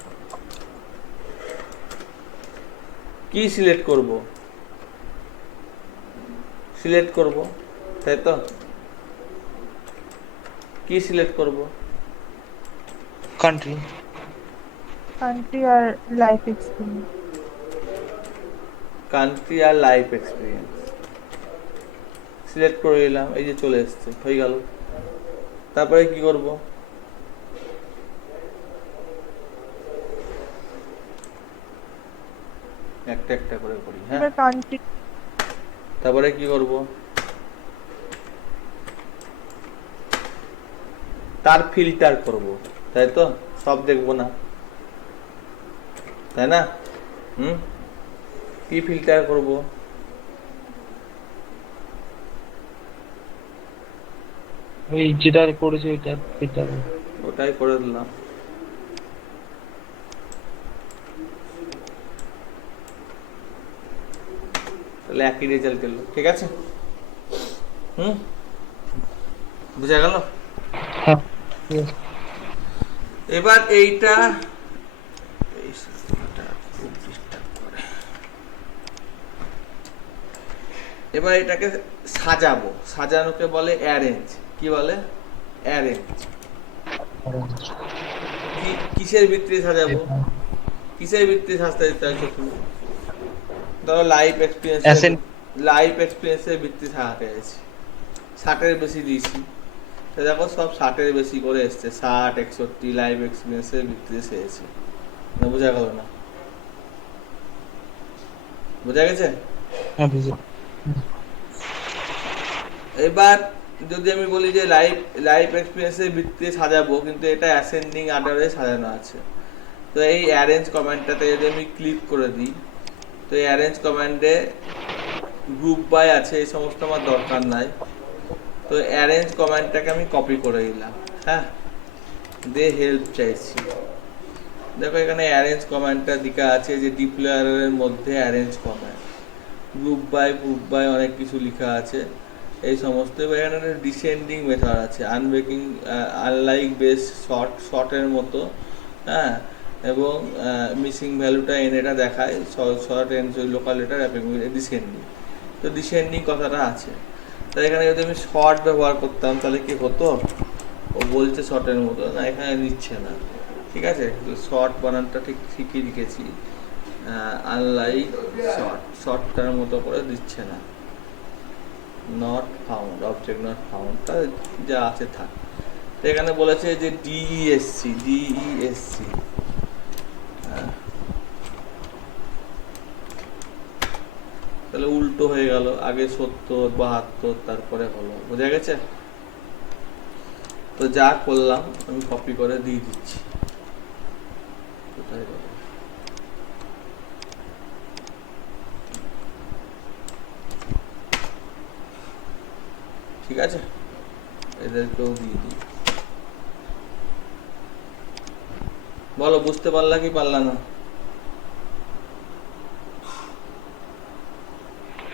কি সিলেক্ট করব? সিলেক্ট করব, তাই তো? কি সিলেক্ট করব? কান্ট্রি। কান্ট্রি আর লাইফ এক্সপিরিয়েন্স। কান্ট্রি আর লাইফ এক্সপিরিয়েন্স সিলেক্ট করে নিলাম, এই যে চলে এসছে, হয়ে গেল। তারপরে কি করব, একটা একটা করে করি। হ্যাঁ, এবার কান্ট্রি তারপরে কি করব, তার ফিল্টার করব, তাই তো? সব দেখবো না, তাই না? কি ফিল্টার করব, ওই যেটা করেছে ওইটা এটা ওটাই করে দিলাম। তাহলে একই রেজাল্ট এলো, ঠিক আছে? বুঝা গেল? হ্যাঁ yes. এবার এইটা এই সিস্টেমটা খুব ডিস্টার্ব করে। এবার এটাকে সাজাবো, সাজানোকে বলে অ্যারেঞ্জ। কি বলে? অ্যারেঞ্জ। কিসের ভিত্তিতে সাজাবো, কিসের ভিত্তিতে সাজতে চাইছো তুমি? ধরো লাইফ এক্সপিরিয়েন্সের ভিত্তি সাজাতে চাইছি, 60-এর বেশি দিয়েছি, তো দেখো সব 60-এর বেশি করে এসছে, 60, 61 লাইফ এক্সপিরিয়েন্সের ভিত্তিতে সেরেছি। না বোঝা গেল না? বোঝা গেছে? হ্যাঁ বুঝি। এবার যদি আমি বলি যে লাইফ এক্সপিরিয়েন্সের ভিত্তিতে সাজাবো, কিন্তু এটা অ্যাসেন্ডিং অর্ডারে সাজানো আছে, তো এই অ্যারেঞ্জ কমান্ডটাতে যদি আমি ক্লিক করে দিই, তো এই অ্যারেঞ্জ কমান্ডে গ্রুপ বাই আছে, এই সমস্ত আমার দরকার নাই। তো অ্যারেঞ্জ কমান্ডটাকে আমি কপি করে দিলাম। হ্যাঁ, দিয়ে হেল্প চাইছি। দেখো এখানে অ্যারেঞ্জ কমান্ডটা দিকে আছে যে ডিপ্লয়ারের মধ্যে অ্যারেঞ্জ কমান্ড, গ্রুপ বাই অনেক কিছু লেখা আছে এই সমস্ত। এখানে ডিসেন্ডিং মেথড আছে, আনব্রেকিং, আনলাইক বেস শর্টের মতো। হ্যাঁ, এবং মিসিং ভ্যালুটা এটা দেখায়, শর্ট এন্ড লোকাল এটা ডিসেন্ডিং। তো ডিসেন্ডিং কথাটা আছে, তো এখানে যদি আমি শর্ট ব্যবহার করতাম তাহলে কি হতো, ও বলছে শর্টের মতো, না এখানে নিচ্ছে না, ঠিক আছে? শর্ট বানানটা ঠিকই লিখেছি, আনলাইক শর্টটার মতো করে দিচ্ছে না। Not found, object not found, যা আছে থাক। তো এখানে বলেছে যে ডিইএসসি, তাহলে উল্টো হয়ে গেল, আগে 70, 72, তারপরে হলো। বোঝা গেছে? তো যা করলাম আমি কপি করে দিয়ে দিচ্ছি। কোথায় গেল? ঠিক আছে, এদেরকেও দিয়ে দিই। বলো বুঝতে পারলা কি পারলা না?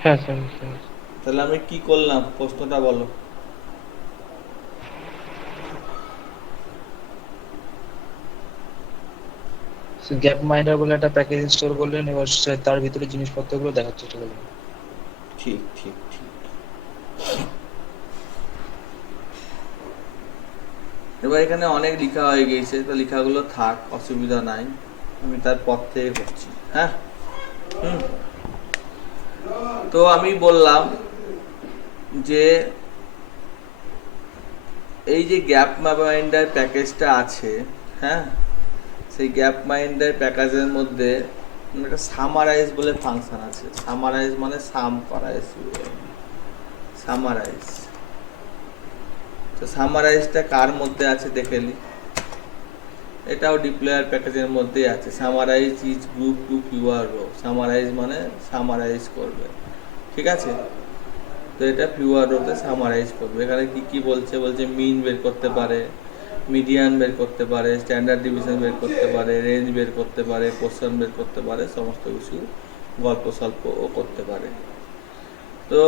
হ্যাঁ স্যার বুঝতে পারছি। তাহলে আমি কি করলাম, প্রশ্নটা বলো। গ্যাপ মাইন্ডার বলে একটা প্যাকেজ ইনস্টল করলেন, এবার তার ভিতরে জিনিসপত্রগুলো দেখার চেষ্টা করলেন। ঠিক ঠিক ঠিক। এবার এখানে অনেক লেখা হয়ে গেছে, তো লেখাগুলো থাক, অসুবিধা নাই, আমি তার পর থেকে করছি। হ্যাঁ, তো আমি বললাম যে এই যে গ্যাপ মাইন্ডার প্যাকেজটা আছে, হ্যাঁ, সেই গ্যাপ মাইন্ডার প্যাকেজের মধ্যে একটা সামারাইজ বলে ফাংশন আছে। সামারাইজ মানে সাম করা, সামারাইজ। তো সামারাইজটা কার মধ্যে আছে দেখে নি, এটাও ডিপ্লয়ার প্যাকেজের মধ্যেই আছে। Summarise is group to fewer row, summarise মানে সামারাইজ করবে, ঠিক আছে? তো এটা ফিউয়ার রোতে সামারাইজ করবে। এখানে কি কি বলছে, বলছে মিন বের করতে পারে, মিডিয়ান বের করতে পারে, স্ট্যান্ডার্ড ডিভিশন বের করতে পারে, রেঞ্জ বের করতে পারে, কোশ্চেন বের করতে পারে, সমস্ত কিছু গল্প স্বল্প ও করতে পারে। তো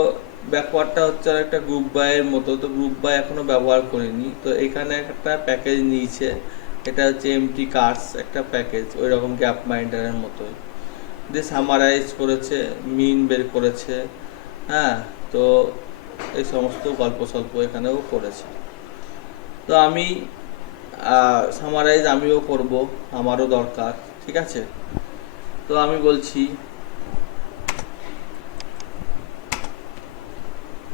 ব্যাপারটা হচ্ছে আর একটা গ্রুপ বাইয়ের মতো, তো গ্রুপ বাই এখনো ব্যবহার করিনি। তো এখানে একটা প্যাকেজ নিয়েছে, এটা হচ্ছে এমটি কার্স একটা প্যাকেজ, ওই রকম গ্যাপ মাইন্ডারের মতোই, দিয়ে সামারাইজ করেছে, মিন বের করেছে। হ্যাঁ, তো এই সমস্ত গল্প স্বল্প এখানেও করেছে। তো আমি সামারাইজ আমিও করব, আমারও দরকার, ঠিক আছে? তো আমি বলছি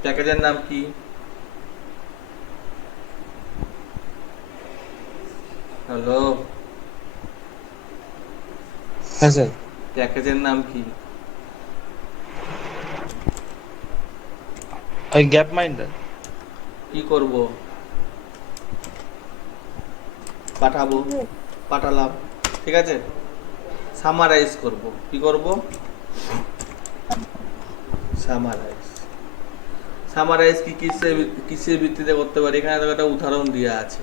প্যাকেজের নাম কি? হ্যালো, হ্যাঁ স্যার, প্যাকেজের নাম কি? ওই গ্যাপ মাইন্ডার। কি করব? পাঠাবো, পাঠালাম, ঠিক আছে। সামারাইজ করব। কি করব? সামারাইজ। সামারাইজ কি কিসের ভিত্তিতে করতে পারি? এখানে তো একটা উদাহরণ দেওয়া আছে,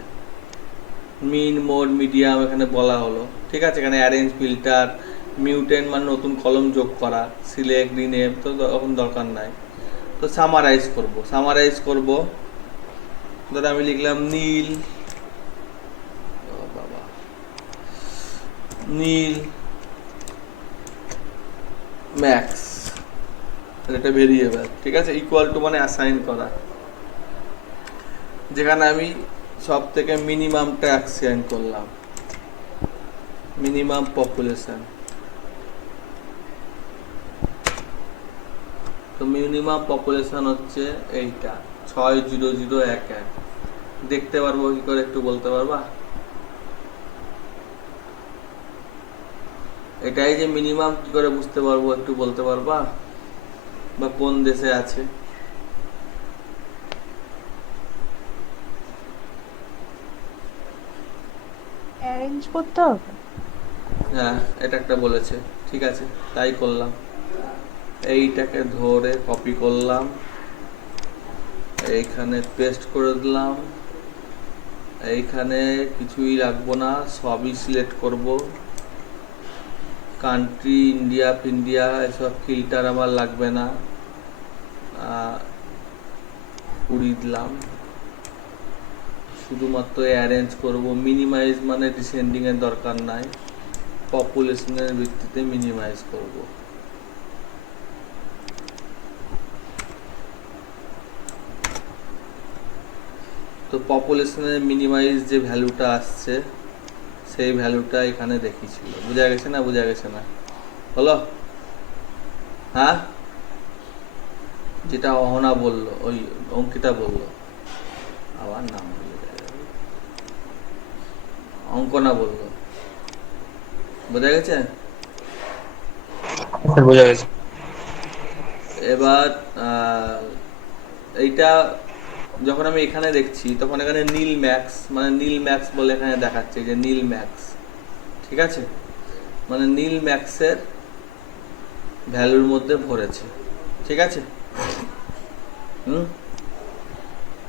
মিন, মোড, মিডিয়াম এখানে বলা হলো, ঠিক আছে। এখানে অ্যারেঞ্জ, ফিল্টার, মিউটেন্ট মানে নতুন কলম যোগ করা, সিলেক্ট, রিনেম তো এখন দরকার নাই। তো সামারাইজ করব। সামারাইজ করব, ধরো আমি লিখলাম নীল, ও বাবা, নীল ম্যাক্স, এটা ভেরিয়েবল, ঠিক আছে। ইকুয়াল টু মানে অ্যাসাইন করা, যেখানে আমি সব থেকে মিনিমামটা অ্যাসাইন করলাম, মিনিমাম পপুলেশন। তো মিনিমাম পপুলেশন হচ্ছে এইটা 60011। দেখতে পারবো কি করে একটু বলতে পারবা? এটাই যে মিনিমাম কি করে বুঝতে পারবো একটু বলতে পারবা? বা কোন দেশে আছে? অ্যারেঞ্জ করতে হবে। হ্যাঁ, এটা একটা বলেছে, ঠিক আছে, তাই করলাম। এইটাকে ধরে কপি করলাম, এইখানে পেস্ট করে দিলাম, এইখানে কিছুই রাখবো না, সবই সিলেক্ট করব। কান্ট্রি ইন্ডিয়া ফিন্ডিয়া এসব ফিল্টার আমার লাগবে না, উড়িয়ে দিলাম। শুধুমাত্র অ্যারেঞ্জ করব। মিনিমাইজ মানে ডিসেন্ডিং এর দরকার নাই, পপুলেশনের ভিত্তিতে মিনিমাইজ করব। তো পপুলেশনের মিনিমাইজ যে ভ্যালুটা আসছে সেই ভ্যালুটা এখানে দেখিয়েছিল। বোঝা গেছে না? বোঝা গেছে না? হলো? হ্যাঁ, যেটা অহনা বললো, ওই অঙ্কিতা বললো, আবার নাম ভুলে যায়, অঙ্কনা বললো। বোঝা গেছে? বোঝা গেছে। এবার এইটা যখন আমি এখানে দেখছি তখন এখানে নীল ম্যাক্স মানে নীল ম্যাক্স বলে এখানে দেখাচ্ছে যে নীল ম্যাক্স, ঠিক আছে, মানে নীল ম্যাক্সের ভ্যালুর মধ্যে ভরেছে, ঠিক আছে।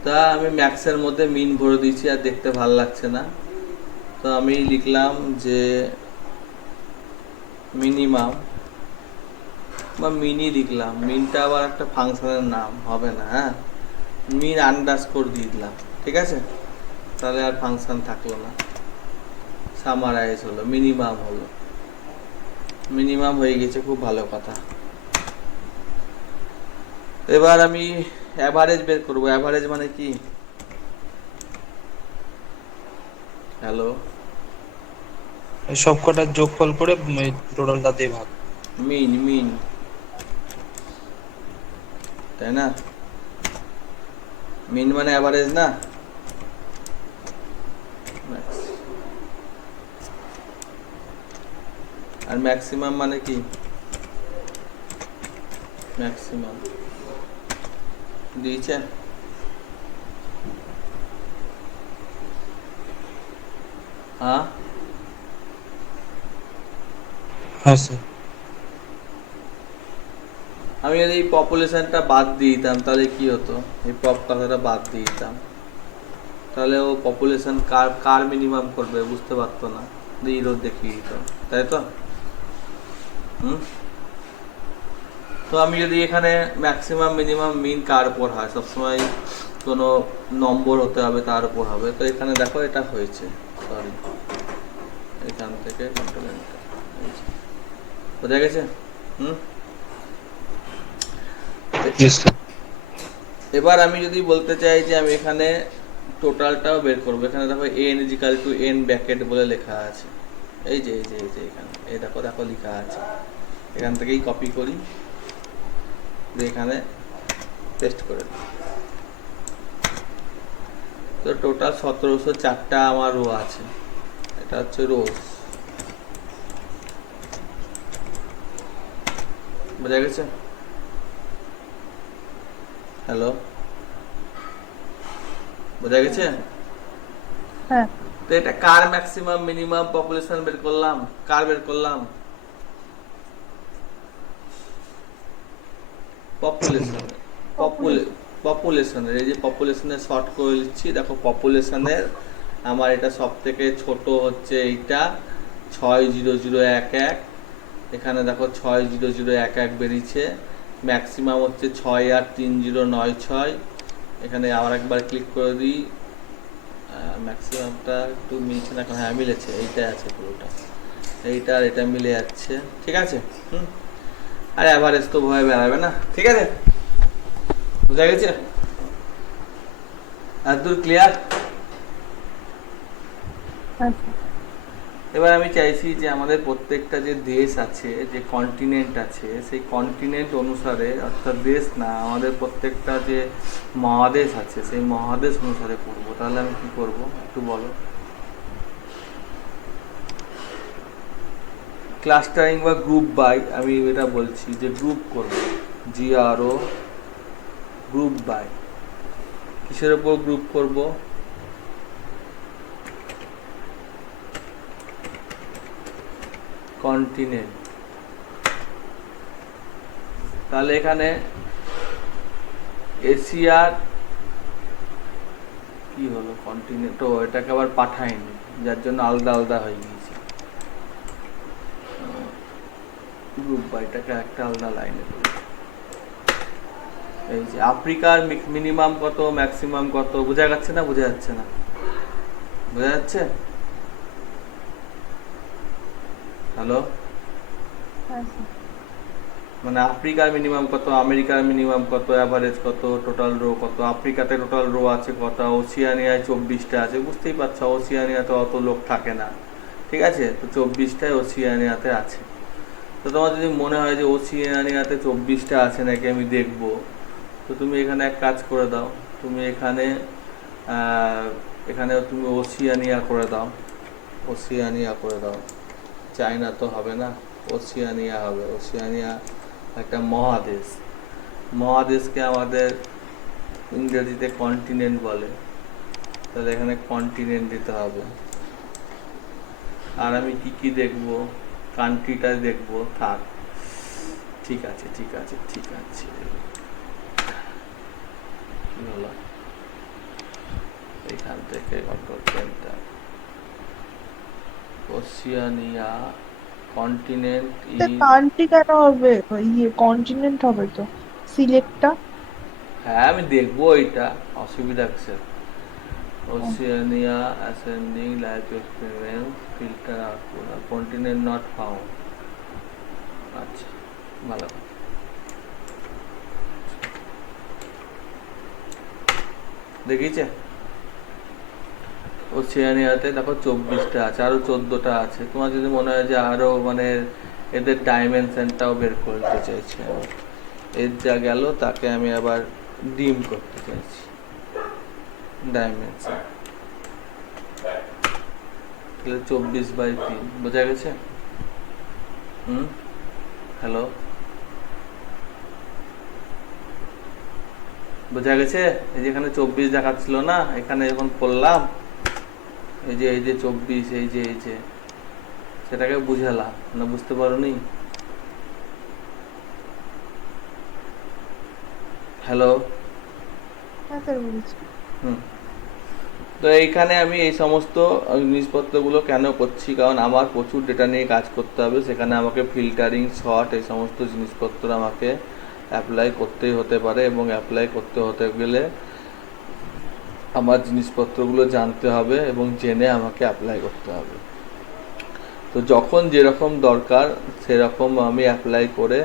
তা আমি ম্যাক্সের মধ্যে মিন ভরে দিয়েছি, আর দেখতে ভালো লাগছে না, তো আমি লিখলাম যে মিনিমাম বা মিনি লিখলাম। মিনটা আবার একটা ফাংশনের নাম হবে না, হ্যাঁ, মিন আন্ডারস্কোর দিয়ে দিলাম, ঠিক আছে, তাহলে আর ফাংশন থাকলো না। সামারাইজ হলো, মিনিমাম হলো, মিনিমাম হয়ে গেছে, খুব ভালো কথা। এবার আমি অ্যাভারেজ বের করবো। অ্যাভারেজ মানে কি? হ্যালো, সব কটার যোগফল করে টোটালটা দিয়ে ভাগ। মিন, মিন, তাই না? মিন মানে অ্যাভারেজ না? আর ম্যাক্সিমাম মানে কি? ম্যাক্সিমাম দিয়েছে। হ্যাঁ, হ্যাঁ স্যার। আমি যদি এই পপুলেশনটা বাদ দিয়ে দিতাম তাহলে কি হতো? এই পপ কথাটা বাদ দিয়ে দিতাম, তাহলে ও পপুলেশন কার কার মিনিমাম করবে বুঝতে পারতো না, জিরো দেখিয়ে দিত, তাই তো? তো আমি যদি এখানে ম্যাক্সিমাম মিনিমাম মিন কার উপর হয়, সবসময় কোনো নম্বর হতে হবে, তার উপর হবে। তো এখানে দেখো এটা হয়েছে, সরি, এখান থেকে কন্ট্রোল এন্টার, বোঝা গেছে? এবার আমি যদি বলতে চাই যে আমি এখানে টোটালটাও বের করবো, এখানে দেখো n is equal to n bracket বলে লেখা আছে, এই যে এখানে এই দেখো দেখো লেখা আছে, এখান থেকেই কপি করি, এখানে পেস্ট করে দিই। তো টোটাল 1704টা আমার রো আছে। এটা হচ্ছে রোজ, বোঝা গেছে? হ্যালো, বোঝা গেছে? হ্যাঁ। তো এটা কার ম্যাক্সিমাম মিনিমাম পপুলেশন বের করলাম, কার বের করলাম? পপুলেশন, পপুলেশনের। এই যে পপুলেশনের শর্ট করে দিচ্ছি, দেখো পপুলেশনের আমার এটা সব থেকে ছোট হচ্ছে এইটা 60011। এখানে দেখো 60011 বেরিয়েছে। ম্যাক্সিমাম হচ্ছে 683096। এখানে আবার একবার ক্লিক করে দিই, ম্যাক্সিমামটা একটু মিলছে না, হ্যাঁ মিলেছে, এইটাই আছে পুরোটা, এইটা আর এটা মিলে যাচ্ছে, ঠিক আছে। আর অ্যাভারেজ তো ভয় বেড়াবে না, ঠিক আছে, বুঝা গেছে? আর দূর ক্লিয়ার? হ্যাঁ স্যার। এবার আমি চাইছি যে আমাদের প্রত্যেকটা যে দেশ আছে, যে কন্টিনেন্ট আছে, সেই কন্টিনেন্ট অনুসারে, অর্থাৎ দেশ না, আমাদের প্রত্যেকটা যে মহাদেশ আছে সেই মহাদেশ অনুসারে করবো। তাহলে আমি কি করব একটু বলো? ক্লাস্টারিং বা গ্রুপ বাই, আমি এটা বলছি যে গ্রুপ করব, GRO, গ্রুপ বাই। কিসের উপর গ্রুপ করব? কন্টিনেন্ট। তাহলে এখানে এশিয়ার কি হলো, কন্টিনেন্ট তো এটাকে আবার পাঠায়নি, যার জন্য আলাদা আলাদা হয়ে গিয়েছে। গ্রুপ বাইটাকে একটা আলাদা লাইনে করি। এই যে আফ্রিকার মিনিমাম কত, ম্যাক্সিমাম কত, বোঝা যাচ্ছে না? বোঝা যাচ্ছে না? বোঝা যাচ্ছে? হ্যালো, হ্যাঁ স্যার। মানে আফ্রিকার মিনিমাম কত, আমেরিকার মিনিমাম কত, অ্যাভারেজ কত, টোটাল রো কত। আফ্রিকাতে টোটাল রো আছে কত, ওসিয়ানিয়ায় 24টা আছে, বুঝতেই পারছো ওসিয়ানিয়াতে অত লোক থাকে না, ঠিক আছে? তো 24টায় ওসিয়ানিয়াতে আছে। তো তোমার যদি মনে হয় যে ওসিয়ানিয়াতে 24টা আছে নাকি আমি দেখবো, তো তুমি এখানে এক কাজ করে দাও, তুমি এখানে এখানে তুমি ওসিয়ানিয়া করে দাও, ওসিয়ানিয়া করে দাও। চায়না তো হবে না, ওসিয়ানিয়া হবে। ওসিয়ানিয়া একটা মহাদেশ, মহাদেশকে আমাদের ইংরেজিতে কন্টিনেন্ট বলে, তাহলে এখানে কন্টিনেন্ট দিতে হবে। আর আমি কি কি দেখবো, কান্ট্রিটা দেখবো, থাক, ঠিক আছে ঠিক আছে ঠিক আছে। কি হলো, এখান থেকে control centre, Oceania, continent country কেন হবে, কন্টিনেন্ট হবে তো, সিলেক্টটা। হ্যাঁ আমি দেখবো, এটা অসুবিধা আছে। Oceania ascending life experience filter output, continent not found. আচ্ছা ভালো, দেখিয়েছে? ওসিয়ানিয়াতে দেখো 24টা আছে, আরো 14টা আছে। তোমার যদি মনে হয় যে আরো মানে এদের ডাইমেনশনটাও বের করতে চাইছি, এর যা গেল তাকে আমি আবার ডিম করতে চাইছি, ডাইমেনশন। 24/3, বোঝা গেছে? হ্যালো, বোঝা গেছে? এই যে এখানে 24 দেখাচ্ছিল না, এখানে যখন করলাম এই যে 24, এই যে সেটাকে বুঝালাম না, বুঝতে পারোনি? হ্যালো, হ্যাঁ স্যার বুঝেছি। তো এইখানে আমি এই সমস্ত জিনিসপত্রগুলো কেন করছি, কারণ আমার প্রচুর ডেটা নিয়ে কাজ করতে হবে, সেখানে আমাকে ফিল্টারিং, শর্ট, এই সমস্ত জিনিসপত্র আমাকে অ্যাপ্লাই করতেই হতে পারে, এবং অ্যাপ্লাই করতে হতে গেলে আমার জিনিসপত্রগুলো জানতে হবে এবং জেনে আমাকে অ্যাপ্লাই করতে হবে। তো যখন যেরকম দরকার সেরকম আমি অ্যাপ্লাই করে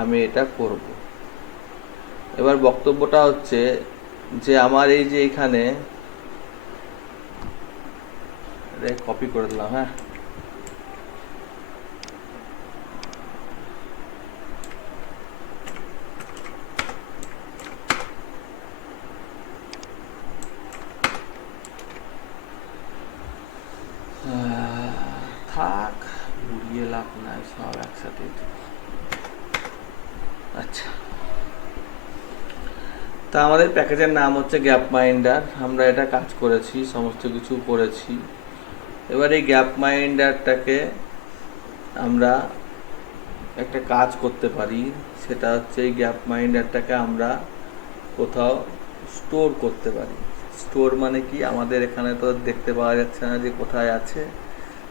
আমি এটা করব। এবার বক্তব্যটা হচ্ছে যে আমার এই যে এখানে কপি করে দিলাম, হ্যাঁ, সব একসাথে। আচ্ছা, তা আমাদের প্যাকেজের নাম হচ্ছে গ্যাপ মাইন্ডার। আমরা এটা কাজ করেছি, সমস্ত কিছু করেছি। এবার এই গ্যাপ মাইন্ডারটাকে আমরা একটা কাজ করতে পারি, সেটা হচ্ছে এই গ্যাপ মাইন্ডারটাকে আমরা কোথাও স্টোর করতে পারি। স্টোর মানে কি, আমাদের এখানে তো দেখতে পাওয়া যাচ্ছে না যে কোথায় আছে।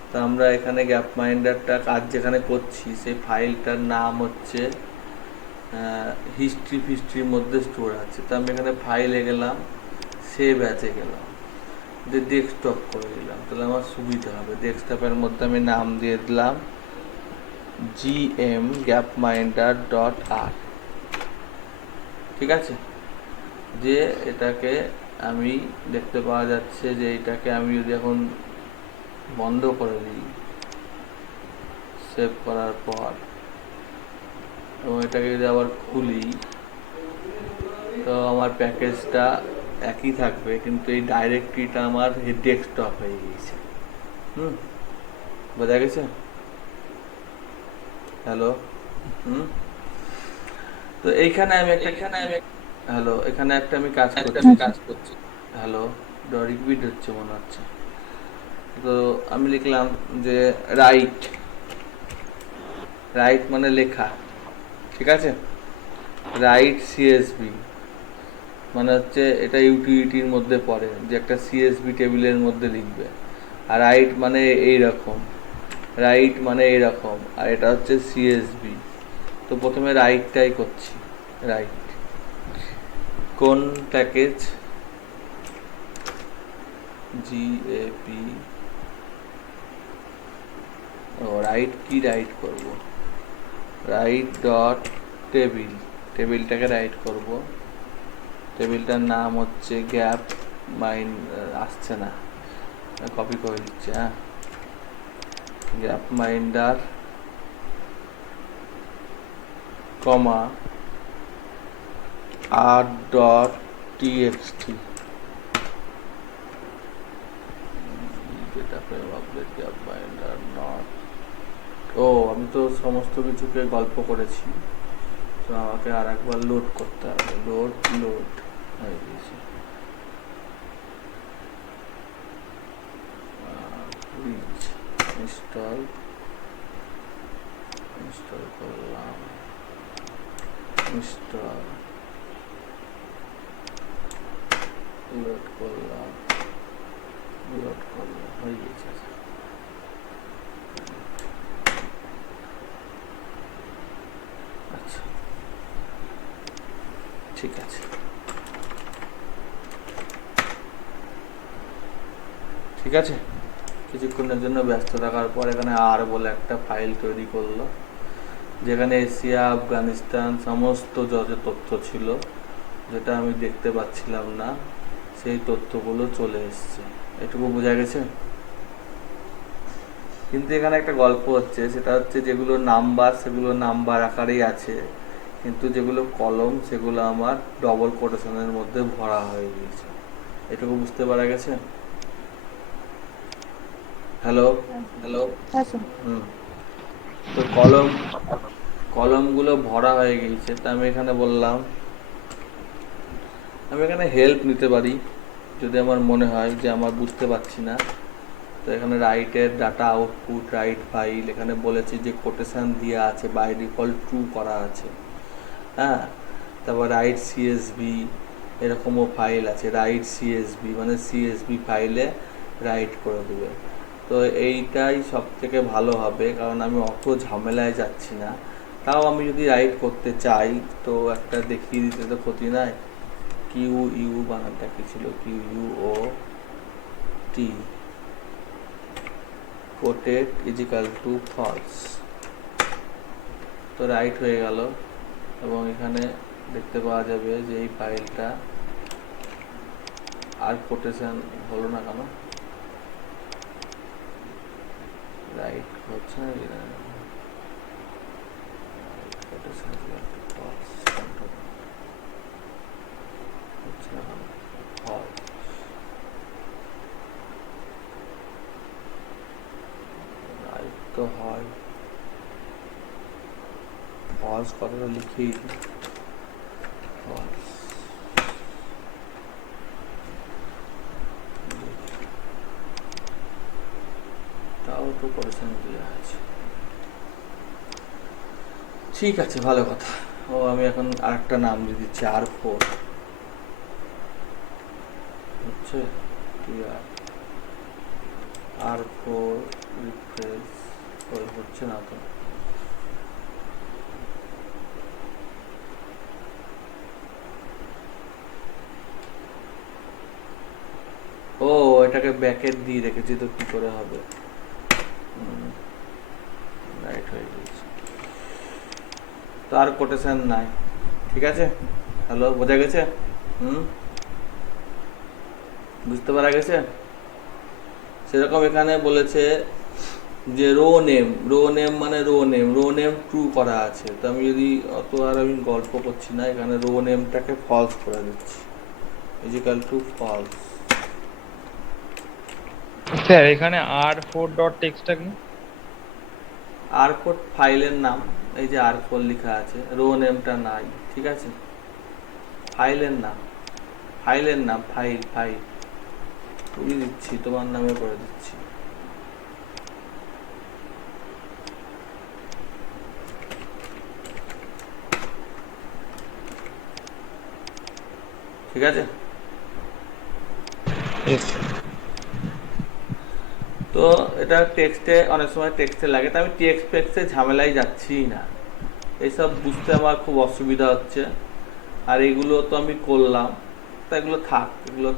তো আমরা এখানে গ্যাপ মাইন্ডারটা কাজ যেখানে করছি সেই ফাইলটার নাম হচ্ছে হিস্ট্রির মধ্যে স্টোর আছে। তো আমি এখানে ফাইলে গেলাম, সেভ অ্যাজে গেলাম, দিয়ে ডেস্কটপ করে দিলাম, তাহলে আমার সুবিধা হবে। ডেস্কটপের মধ্যে আমি নাম দিয়ে দিলাম gmgapminder.r। ঠিক আছে, যে এটাকে আমি দেখতে পাওয়া যাচ্ছে যে এটাকে আমি যদি এখন বন্ধ করে দিই সেভ করার পর, এবং এটাকে যদি আবার খুলি, তো আমার প্যাকেজটা একই থাকবে, কিন্তু এই ডাইরেক্টরিটা আমার ডেস্কটপ হয়ে গেছে। বোঝা গেছে? হ্যালো, তো এইখানে আমি একটা হ্যালো, এখানে একটা আমি কাজ করছি। হ্যালো, রিপিট হচ্ছে মনে হচ্ছে। তো আমি লিখলাম যে রাইট মানে লেখা, ঠিক আছে। রাইট সিএসবি মানে হচ্ছে এটা ইউটিলিটির মধ্যে পড়ে, যে একটা সিএসবি টেবিলের মধ্যে লিখবে। আর রাইট মানে এইরকম, আর এটা হচ্ছে সিএসবি। তো প্রথমে রাইটটাই করছি। রাইট কোন প্যাকেজ, জিএপি। ও রাইট কি রাইট করব, রাইট ডট টেবিলটাকে রাইট করব। টেবিলটার নাম হচ্ছে গ্যাপ মাইন্ড, আসছে না, কপি করে দিচ্ছে। হ্যাঁ, Gapminder comma r.txt data frame update Gapminder not. ও আমি তো সমস্ত কিছুকে গল্প করেছি, তো আমাকে আর একবার লোড করতে হবে। লোড হয়ে গেছে। ইনস্টল করলাম, লোড করলাম, হয়ে গেছে। আচ্ছা, ঠিক আছে, কিছুক্ষণের জন্য ব্যস্ত থাকার পর এখানে আর বলে একটা ফাইল তৈরি করলো, যেখানে এশিয়া, আফগানিস্তান সমস্ত যত তথ্য ছিল যেটা আমি দেখতে পাচ্ছিলাম না, সেই তথ্যগুলো চলে এসছে। এটুকু বোঝা গেছে? কিন্তু এখানে একটা গল্প হচ্ছে, সেটা হচ্ছে যেগুলো নাম্বার সেগুলো নাম্বার আকারেই আছে, কিন্তু যেগুলো কলম সেগুলো আমার ডবল কোটেশনের মধ্যে ভরা হয়ে গিয়েছে। এটুকু বুঝতে পারা গেছে? হ্যালো, হ্যাঁ স্যার। তো কলমগুলো ভরা হয়ে গিয়েছে। তা আমি এখানে বললাম, আমি এখানে হেল্প নিতে পারি যদি আমার মনে হয় যে আমার বুঝতে পারছি না। তো এখানে রাইটের ডাটা আউটপুট, রাইট ফাইল, এখানে বলেছি যে কোটেশন দেওয়া আছে, বাই ডিফল্ট ট্রু করা আছে। হ্যাঁ, তারপর রাইট সিএসবি এরকমও ফাইল আছে, রাইট সিএসবি মানে সিএসবি ফাইলে রাইট করে দেবে। তো এইটাই সব থেকে ভালো হবে, কারণ আমি অত ঝামেলায় যাচ্ছি না। তাও আমি যদি রাইট করতে চাই তো একটা দেখিয়ে দিতে তো ক্ষতি নাই। কিউ বানানটা কি ছিল, QUOT, quoted is equal to false. তো রাইট হয়ে গেল, এবং এখানে দেখতে পাওয়া যাবে যে এই ফাইলটা আর কোটেশন হলো না কেন, রাইট হচ্ছে না, কোটেশন ফলস হচ্ছে না, ফলস। রাইট তো হয়, ফলস কথাটা লিখেই দিই, ফলস। তাও তো করেছেন দেওয়া আছে, ঠিক আছে, ভালো কথা। ও আমি এখন আরেকটা নাম দিয়ে দিচ্ছি, R4 হচ্ছে, R4 রিফ্রেশ হচ্ছে না তো, ও এটাকে ব্যাকেট দিয়ে রেখেছি তো কি করে হবে, রাইট হয়ে গেছে। তো আর কোটেশন নাই, ঠিক আছে। হ্যালো, বোঝা গেছে? বুঝতে পারা গেছে? সেরকম এখানে বলেছে যে রো নেম মানে রো নেম ট্রু করা আছে। তো আমি যদি অত আর আমি গল্প করছি না, এখানে রো নেমটাকে ফলস করে দিচ্ছি, ইজিক্যাল টু ফলস। স্যার এখানে R4.txt কি? R4 ফাইলের নাম, এই যে R4 লেখা আছে, রো নেমটা নাই, ঠিক আছে। ফাইলের নাম ফাইল তুই দিচ্ছি, তোমার নামে করে দিচ্ছি। ঠিক আছে। তো এটা টেক্সটে অনেক সময় টেক্সটে লাগে, তো আমি টেক্সট ফেক্সটে ঝামেলায় যাচ্ছি না, এইসব বুঝতে আমার খুব অসুবিধা হচ্ছে। আর এগুলো তো আমি করলাম, তো এগুলো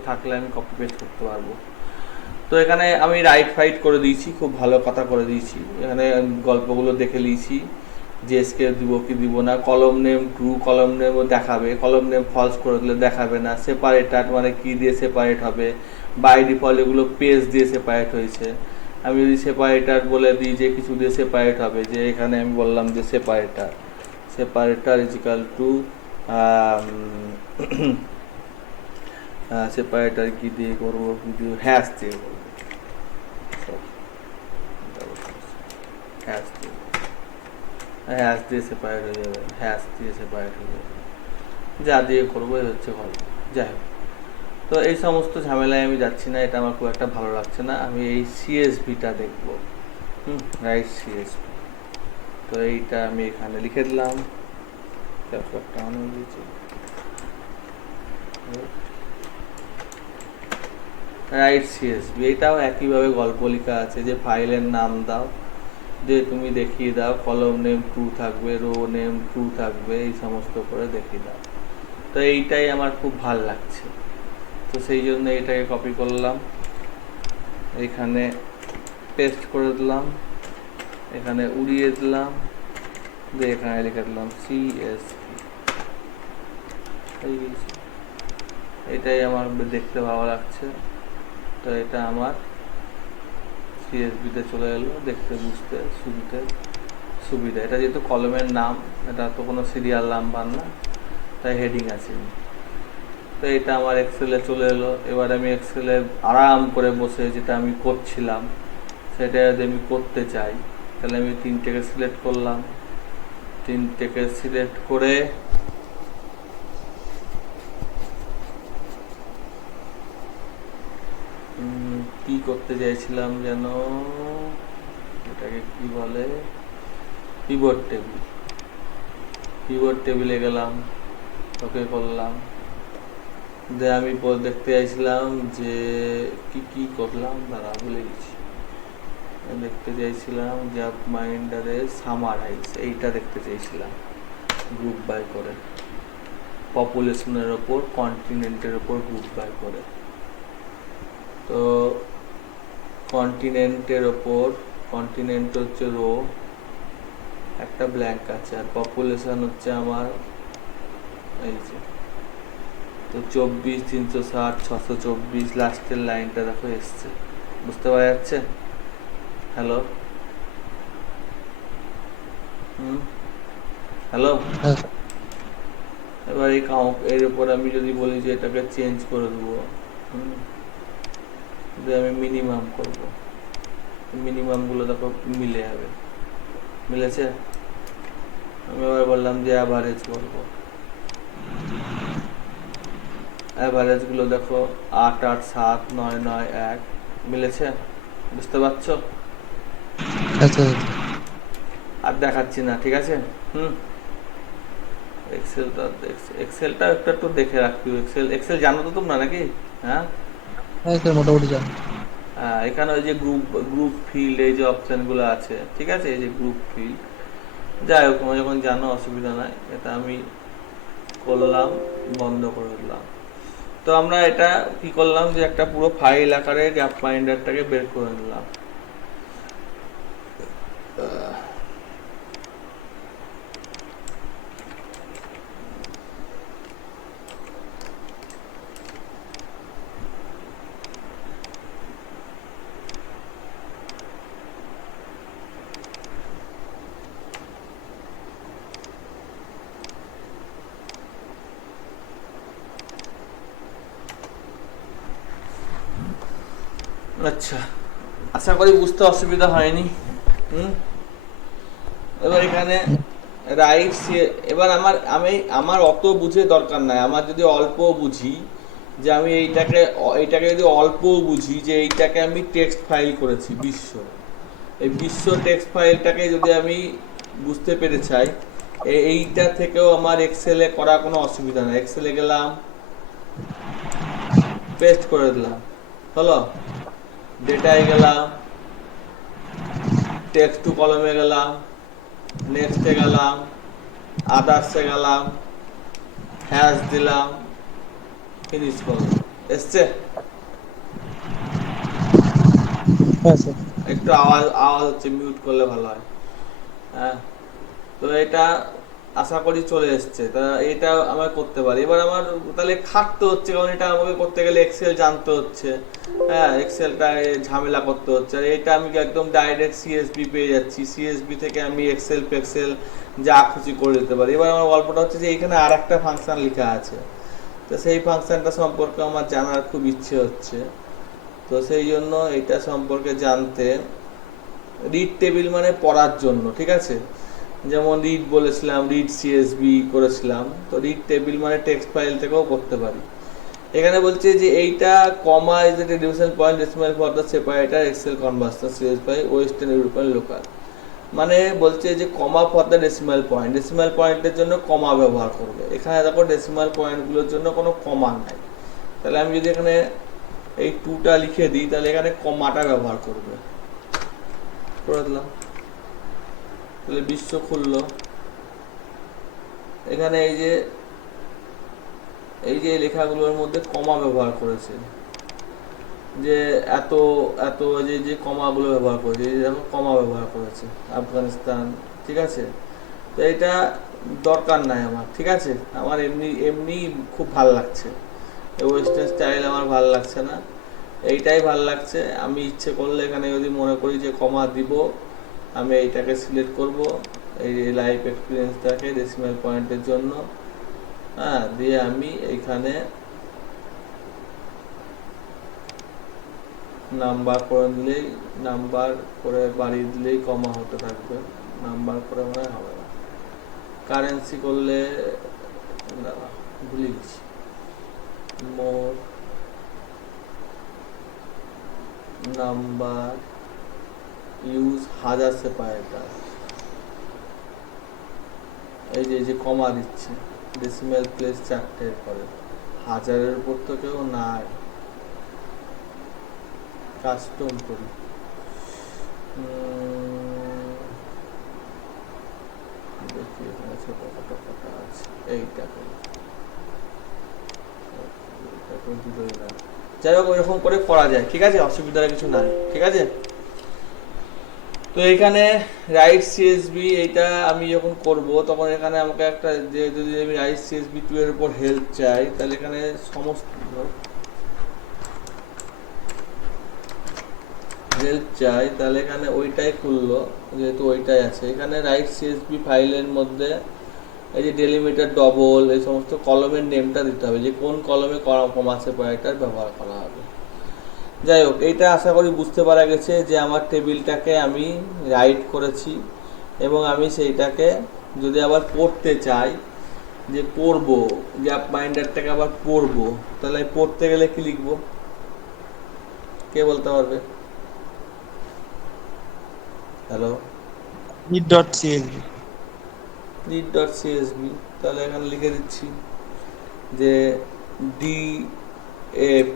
থাকলে আমি কপি পেস্ট করতে পারবো। তো এখানে আমি রাইট ফাইট করে দিয়েছি, খুব ভালো কথা করে দিয়েছি। এখানে গল্পগুলো দেখে নিয়েছি যে এসকে দিব কি দিব না, কলম নেম ট্রু, কলম নেম দেখাবে, কলম নেম ফলস করে দিলে দেখাবে না, সেপারেটার মানে কি দিয়ে সেপারেট হবে, বাই ডিফল্ট এগুলো পেজ দিয়ে সেপারেট হয়েছে। আমি যদি সেপারেটার বলে দিই যে কিছু দিয়ে সেপারেট হবে, যে এখানে আমি বললাম যে সেপারেটার ইজিক্যাল টু সেপারেটার কি দিয়ে করবো, কি দিয়ে হ্যাশ দিয়ে করবো, হ্যাশ দিয়ে সেপারেট হয়ে যাবে, যা দিয়ে করবো এই হচ্ছে গল্প। যাই হোক, তো এই সমস্ত ঝামেলায় আমি যাচ্ছি না, এটা আমার খুব একটা ভালো লাগছে না। আমি এই সিএসভিটা দেখবো, রাইট সিএসভি। তো এইটা আমি এখানে লিখে দিলাম, রাইট সিএসভি। এটাও একইভাবে গল্প লেখা আছে যে ফাইলের নাম দাও, যে তুমি দেখিয়ে দাও কলম নেম ট্রু থাকবে, রো নেম ট্রু থাকবে, এই সমস্ত করে দেখিয়ে দাও। তো এইটাই আমার খুব ভাল লাগছে, তো সেই জন্য এটাকে কপি করলাম, এখানে পেস্ট করে দিলাম, এখানে উড়িয়ে দিলাম, দিয়ে এখানে লিখে দিলাম সিএসভি। এটাই আমার দেখতে ভালো লাগছে, তো এটা আমার সিএসভিতে চলে এলো, দেখতে বুঝতে সুবিধা। এটা যেহেতু কলমের নাম, এটা তো কোনো সিরিয়াল নাম্বার না, তাই হেডিং আছে। তো এটা আমার এক্সেলে চলে এলো। এবার আমি এক্সেলে আরাম করে বসে যেটা আমি করছিলাম সেটা যদি আমি করতে চাই, তাহলে আমি তিনটেকে সিলেক্ট করলাম, তিনটেকে সিলেক্ট করে কি করতে চাইছিলাম যেন, এটাকে কি বলে, পিভট টেবিলে গেলাম, ওকে করলাম। যে আমি দেখতে চাইছিলাম যে কি করলাম, দাঁড়া ভুলে গেছি। দেখতে চাইছিলাম গ্যাপ মাইন্ডারের সামারাইজ, এইটা দেখতে চাইছিলাম গ্রুপ বাই করে, পপুলেশনের ওপর, কন্টিনেন্টের ওপর গ্রুপ বাই করে। তো কন্টিনেন্টের ওপর, কন্টিনেন্ট হচ্ছে রো, একটা ব্ল্যাঙ্ক আছে, আর পপুলেশন হচ্ছে আমার এই যে, তো 24, 360, 624, লাস্টের লাইনটা দেখো এসছে, বুঝতে পারা যাচ্ছে? হ্যালো হ্যালো, এবার এই এর উপর আমি যদি বলি যে এটাকে চেঞ্জ করে দেবো, আমি মিনিমাম করবো, মিনিমামগুলো দেখো মিলে যাবে, মিলেছে? আমি এবার বললাম যে অ্যাভারেজ করবো, অ্যাভারেজ গুলো দেখো 8 8 7 9 9 1 মিলেছে, বুঝতে পারছো? আচ্ছা আর দেখাচ্ছি না, ঠিক আছে? এক্সেলটা একটু একটু দেখে রাখবি। এক্সেল জানো তো তোমরা নাকি? হ্যাঁ, হ্যাঁ স্যার মোটামুটি জানি। এখানে ওই যে গ্রুপ গ্রুপ ফিল্ড, এই যে অপশন গুলো আছে, ঠিক আছে, এই যে গ্রুপ ফিল্ড, যাই হোক তোমরা যখন জানো অসুবিধা নাই। এটা আমি করলাম, বন্ধ করে দিলাম। তো আমরা এটা কি করলাম যে একটা পুরো ফাইল আকারে গ্যাপ ফাইন্ডারটাকে বের করে নিলাম। আচ্ছা, আশা করি বুঝতে অসুবিধা হয়নি। এবার এখানে রাইট, এবার আমার অত বুঝে দরকার নাই। আমার যদি অল্প বুঝি যে আমি এইটাকে যদি অল্প বুঝি যে এইটাকে আমি টেক্সট ফাইল করেছি এই বিশ্ব টেক্সট ফাইলটাকে যদি আমি বুঝতে পেরে চাই, এইটা থেকেও আমার এক্সেলে করা কোনো অসুবিধা নেই। এক্সেলে গেলাম, পেস্ট করে দিলাম, হলো। ডেটায় গেলাম, টেক্সট টু কলমে গেলাম, নেক্সটে গেলাম, আদার্সে গেলাম, হ্যাশ দিলাম, ফিনিশ করলাম, এসছে? হ্যাঁ স্যার। একটু আওয়াজ হচ্ছে, মিউট করলে ভালো হয়। হ্যাঁ, তো এটা আশা করি চলে এসছে। তা এটা আমার করতে পারি। এবার আমার তাহলে খাটতে হচ্ছে, কারণ এটা আমাকে করতে গেলে এক্সেল জানতে হচ্ছে। হ্যাঁ, এক্সেলটা ঝামেলা করতে হচ্ছে। আর এটা আমি একদম ডাইরেক্ট সিএসবি পেয়ে যাচ্ছি, সিএসবি থেকে আমি এক্সেল ফেক্সেল যা খুশি করে দিতে পারি। এবার আমার গল্পটা হচ্ছে যে এখানে আর একটা ফাংশন লেখা আছে, তো সেই ফাংশনটা সম্পর্কে আমার জানার খুব ইচ্ছে হচ্ছে। তো সেই জন্য এটা সম্পর্কে জানতে, রিড টেবিল মানে পড়ার জন্য, ঠিক আছে? যেমন রিড বলেছিলাম, রিড সিএসবি করেছিলাম, তো রিড টেবিল মানে টেক্সট ফাইল থেকেও করতে পারি। এখানে বলছে যে এইটা comma is the division point decimal for the separator Excel conversion CSV western European local. মানে বলছে যে কমা ফর দ্য ডেসিমাল পয়েন্টের জন্য কমা ব্যবহার করবে। এখানে দেখো ডেসিমাল পয়েন্টগুলোর জন্য কোনো কমা নাই, তাহলে আমি যদি এখানে এই 2টা লিখে দিই, তাহলে এখানে কমাটা ব্যবহার করবে। করে দিলাম, তাহলে বিশ্ব খুললো। এখানে এই যে লেখাগুলোর মধ্যে কমা ব্যবহার করেছে, যে এত এত যে কমাগুলো ব্যবহার করেছে, এই দেখো কমা ব্যবহার করেছে, আফগানিস্তান, ঠিক আছে? তো এটা দরকার নাই আমার, ঠিক আছে? আমার এমনি খুব ভাল লাগছে, ওয়েস্টার্ন স্টাইল আমার ভাল লাগছে না, এইটাই ভাল লাগছে। আমি ইচ্ছে করলে এখানে যদি মনে করি যে কমা দিব, আমি এইটাকে সিলেক্ট করব, এই লাইফ এক্সপিরিয়েন্সটাকে ডেসিমাল পয়েন্টের জন্য, হ্যাঁ, দিয়ে আমি এইখানে নাম্বার করে দিলেই, নাম্বার করে বাড়িয়ে দিলেই কমা হতে থাকবে, নাম্বার করে মনে হবে না। কারেন্সি করলে দাঁড়া, ভুলে গেছি, মোর নাম্বার ইউজ হাজার সেপারেটর, এই যে কমা দিচ্ছে, ডেসিমাল প্লেস 4টের পরে, হাজারের উপর তো কেউ নাই। কাস্টম করি, দেখি এখানে ছোট কটা আছে, এইটা করি, যাই হোক ওইরকম করে করা যায়, ঠিক আছে? অসুবিধার কিছু নাই, ঠিক আছে? তো এখানে রাইট সিএসবি, এইটা আমি যখন করব তখন এখানে আমাকে একটা, যে যদি আমি রাইট সিএসবি 2 এর উপর হেল্প চাই, তাহলে এখানে সমস্ত হেল্প চাই, তাহলে এখানে ওইটাই খুললো, যেহেতু ওইটাই আছে। এখানে রাইট সিএসবি ফাইলের মধ্যে এই যে ডেলিমিটার ডবল, এই সমস্ত কলমের নেমটা দিতে হবে, যে কোন কলমে কমা সেপারেটর ব্যবহার করা হবে। যাই হোক, এইটা আশা করি বুঝতে পারা গেছে যে আমার টেবিলটাকে আমি রাইট করেছি এবং আমি সেইটাকে যদি আবার পড়তে চাই, যে পড়বো, গ্যাপ মাইন্ডারটাকে আবার পড়বো, তাহলে পড়তে গেলে কি লিখবো? কে বলতে পারবে? হ্যালো? read.csv read.csv, তাহলে এখানে লিখে দিচ্ছি যে D F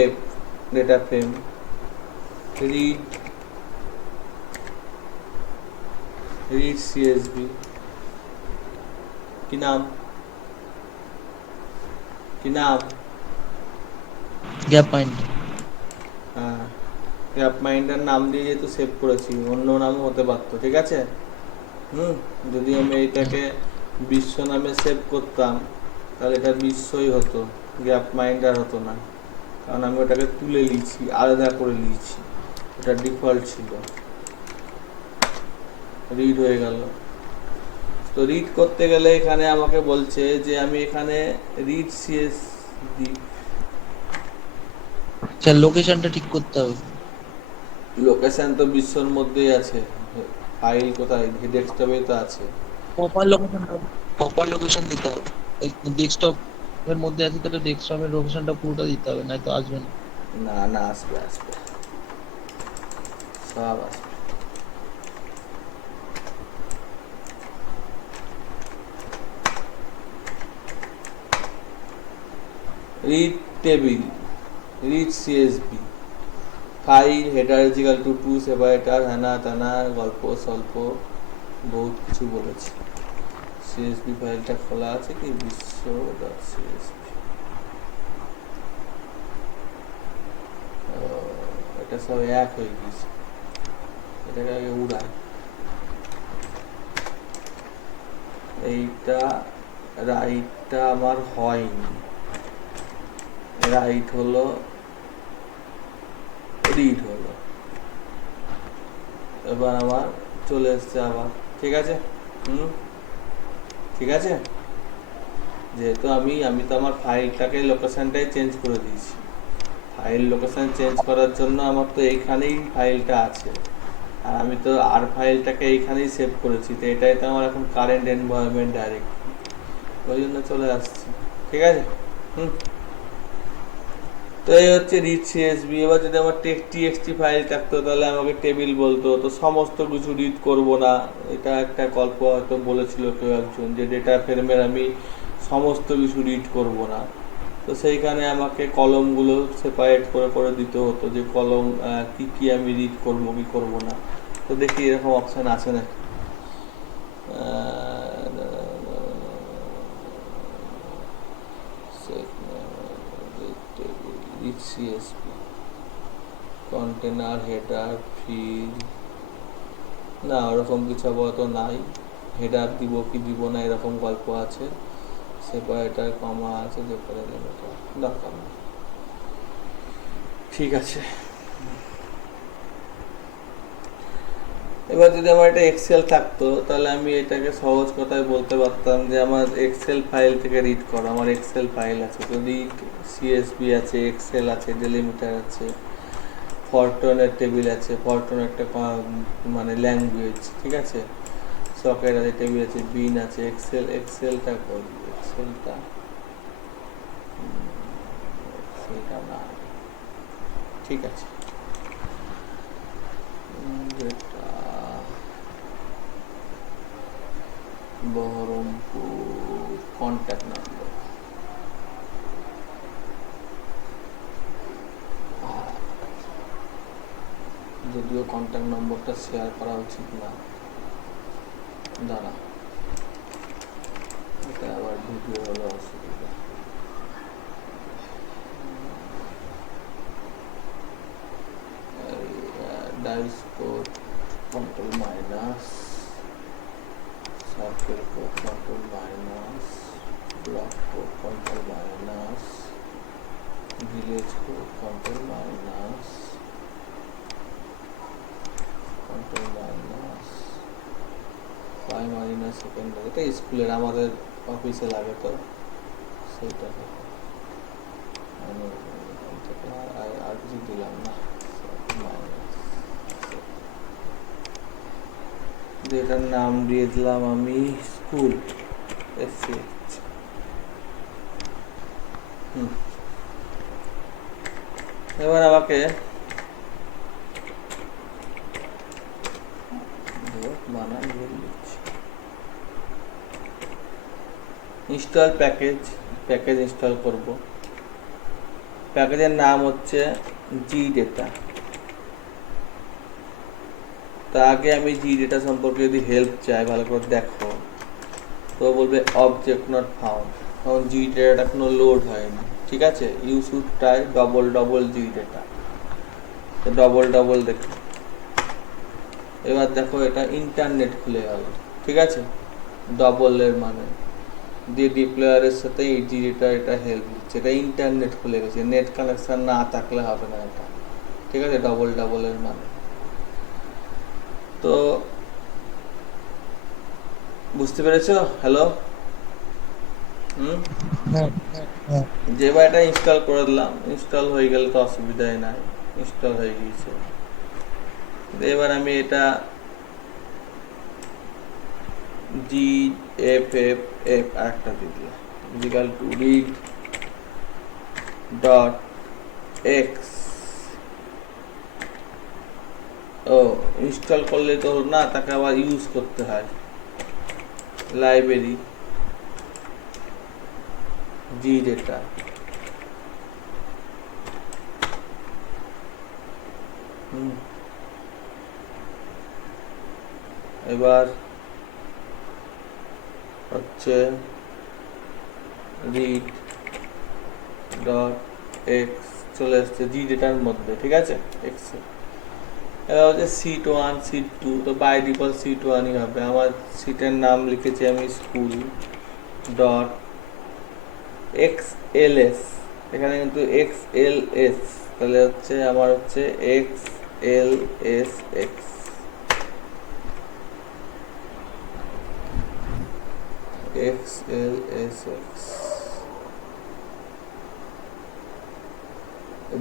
F data frame read CSV. কি নাম? গ্যাপ মাইন্ডার। হ্যাঁ, গ্যাপ মাইন্ডার নাম দিয়ে যেহেতু সেভ করেছি, অন্য নামও হতে পারতো, ঠিক আছে? যদি আমি এইটাকে বিশ্ব নামে সেভ করতাম তাহলে এটা বিশ্বই হতো, গ্যাপ মাইন্ডার হতো না, কারণ আমি ওটাকে তুলে নিয়েছি, আলাদা করে নিয়েছি, ওটা ডিফল্ট ছিল। রিড হয়ে গেল। তো রিড করতে গেলে এখানে আমাকে বলছে যে আমি এখানে রিড সিএস দিই। আচ্ছা, লোকেশনটা ঠিক করতে হবে। লোকেশন তো বিশ্বর মধ্যেই আছে, ফাইল কোথায়? ডেস্কটপে তো আছে। প্রপার লোকেশন দিতে হবে। ডেস্কটপ এর মধ্যে আছে, তাহলে ডেস্কটপের লোকেশনটা পুরোটা দিতে হবে, নয়তো আসবে না। না না, আসবে সব আসবে। Read table, read CSV, file header is equal to true separator, হ্যানা ত্যানা গল্প স্বল্প বহুত কিছু বলেছে। সিএসবি ফাইলটা খোলা আছে কি? বিশ্ব ডট সিএসবি, এটা সব এক হয়ে গেছে, এটাকে আগে উড়ায়। এইটা রাইটটা আমার হয়নি, রাইট হলো, রিড হলো, এবার আমার চলে এসছে আবার, ঠিক আছে? ঠিক আছে, যেহেতু আমি তো আমার ফাইলটাকে লোকেশনটাই চেঞ্জ করে দিয়েছি। ফাইল লোকেশন চেঞ্জ করার জন্য আমার তো এইখানেই ফাইলটা আছে, আর আমি তো আর ফাইলটাকে এইখানেই সেভ করেছি, তো এটাই তো আমার এখন কারেন্ট এনভায়রনমেন্ট ডাইরেক্ট, ওই জন্য চলে আসছে, ঠিক আছে? তো এই হচ্ছে রিড সিএসবি। এবার যদি আমার টিএক্সটি ফাইল থাকতো তাহলে আমাকে টেবিল বলতো, তো সমস্ত কিছু রিড করব না। এটা একটা গল্প হয়তো বলেছিল কেউ একজন, যে ডেটা ফ্রেমের আমি সমস্ত কিছু রিড করব না, তো সেইখানে আমাকে কলমগুলো সেপারেট করে করে দিতে হতো, যে কলম কি কি আমি রিড করব কি করব না। তো দেখি এরকম অপশান আছে নাকি। CSP কন্টেনার হেডার ফিল্ড, না ওরকম কিছু আপাতত নাই। হেডার দিব কি দিব না এরকম গল্প আছে, সেপারেটার কমা আছে, যেখানে দরকার নেই, ঠিক আছে। এবার যদি আমার এটা এক্সেল থাকতো তাহলে আমি এটাকে সহজ কথায় বলতে পারতাম যে আমার এক্সেল ফাইল থেকে রিড করো, আমার এক্সেল ফাইল আছে, তো রিড সিএসবি আছে, এক্সেল আছে, ডেলিমিটার আছে, ফরটনের টেবিল আছে, ফরটন একটা মানে ল্যাঙ্গুয়েজ, ঠিক আছে, সকেট আছে, টেবিল আছে, বিন আছে, এক্সেলটা করি, এক্সেলটা না, ঠিক আছে। বহরমপুর কন্ট্যাক্ট নাম্বার, যদিও কন্ট্যাক্ট নম্বরটা শেয়ার করা উচিত না, দাঁড়া, এটা আবার ভিডিও হলো অসুবিধা। DISE code control minus, circle code control minus, block code control minus, village code control minus, control minus, primary না সেকেন্ডারি, এটা স্কুলের আমাদের অফিসে লাগে, তো সেইটা আর কিছু দিলাম না। এটার নাম দিয়ে দিলাম আমি স্কুল SCH। এবার আমাকে ইনস্টল প্যাকেজ ইনস্টল করব। প্যাকেজের নাম হচ্ছে জি ডেটা। তা আগে আমি জি ডেটা সম্পর্কে যদি হেল্প চাই ভালো করে দেখো, তো বলবে অবজেক্ট নট ফাউন্ড, কারণ জি ডেটাটা কোনো লোড হয়নি। ঠিক আছে, you should try double G data. তো ডবল দেখো, এবার দেখো এটা ইন্টারনেট খুলে গেল। ঠিক আছে, ডবলের মানে দিয়ে ডিপ্লয়ারের সাথে এই জি ডেটা এটা হেল্প দিচ্ছে, এটা ইন্টারনেট খুলে গেছে, নেট কানেকশন না থাকলে হবে না এটা। ঠিক আছে, ডবলের মানে। তো বুঝতে পেরেছো? হ্যালো, যেবার এটা ইনস্টল করে দিলাম, ইনস্টল হয়ে গেলে তো অসুবিধাই নাই, ইনস্টল হয়ে গিয়েছে। এবার আমি এটা GFF একটা দিয়ে দিলাম, is equal to read dot X. ও ইনস্টল করলে তো হলো না, তাকে আবার ইউজ করতে হয়। লাইব্রেরি জি ডেটা, এবার হচ্ছে রিড ডট এক্স চলে আসছে জি ডেটার মধ্যে। ঠিক আছে, এক্স। এবার হচ্ছে সিট 1 সিট 2, তো বাই ডিফল্ট সিট 1ই হবে। আমার সিটের নাম লিখেছি আমি স্কুল ডট XLS, এখানে কিন্তু XLS, তাহলে হচ্ছে আমার হচ্ছে XLSX।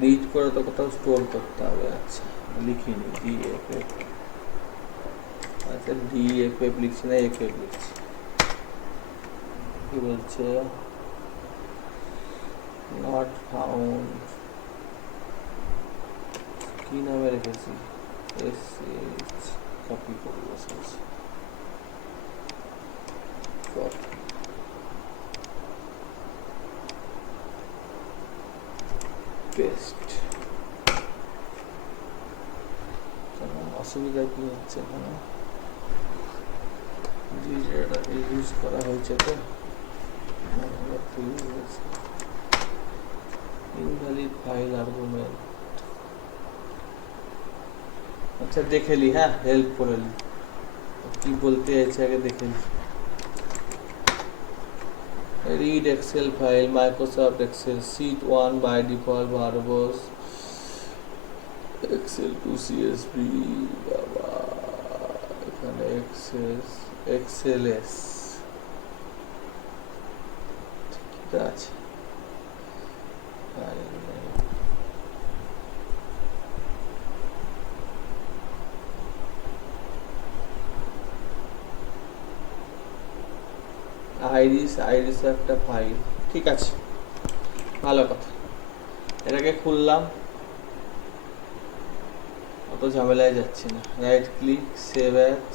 রিড করে তো কোথাও স্টোর করতে হবে। আচ্ছা লিখিনি DFF, আচ্ছা DFF লিখছি না, FF লিখছি। কি বলছে? নট ফাউন্ড, কি নামে রেখেছি? SH কপি করবো, পেস্ট। অসুবিধা কি হচ্ছে এখানে? ইউজ করা হয়েছে তো ইনভ্যালিড ফাইল আর্গুমেন্ট। আচ্ছা দেখে লি, হ্যাঁ হেল্প করে লি, কি বলতে চাইছে আগে দেখে লি। read Excel file, Microsoft Excel, sheet 1 by default verbose, Excel to CSV, বাবা এখানে XLS ঠিক আছে। আইরিস একটা ফাইল, ঠিক আছে, ভালো কথা। এটাকে খুললাম, অত ঝামেলায় যাচ্ছি না। Right click, save as,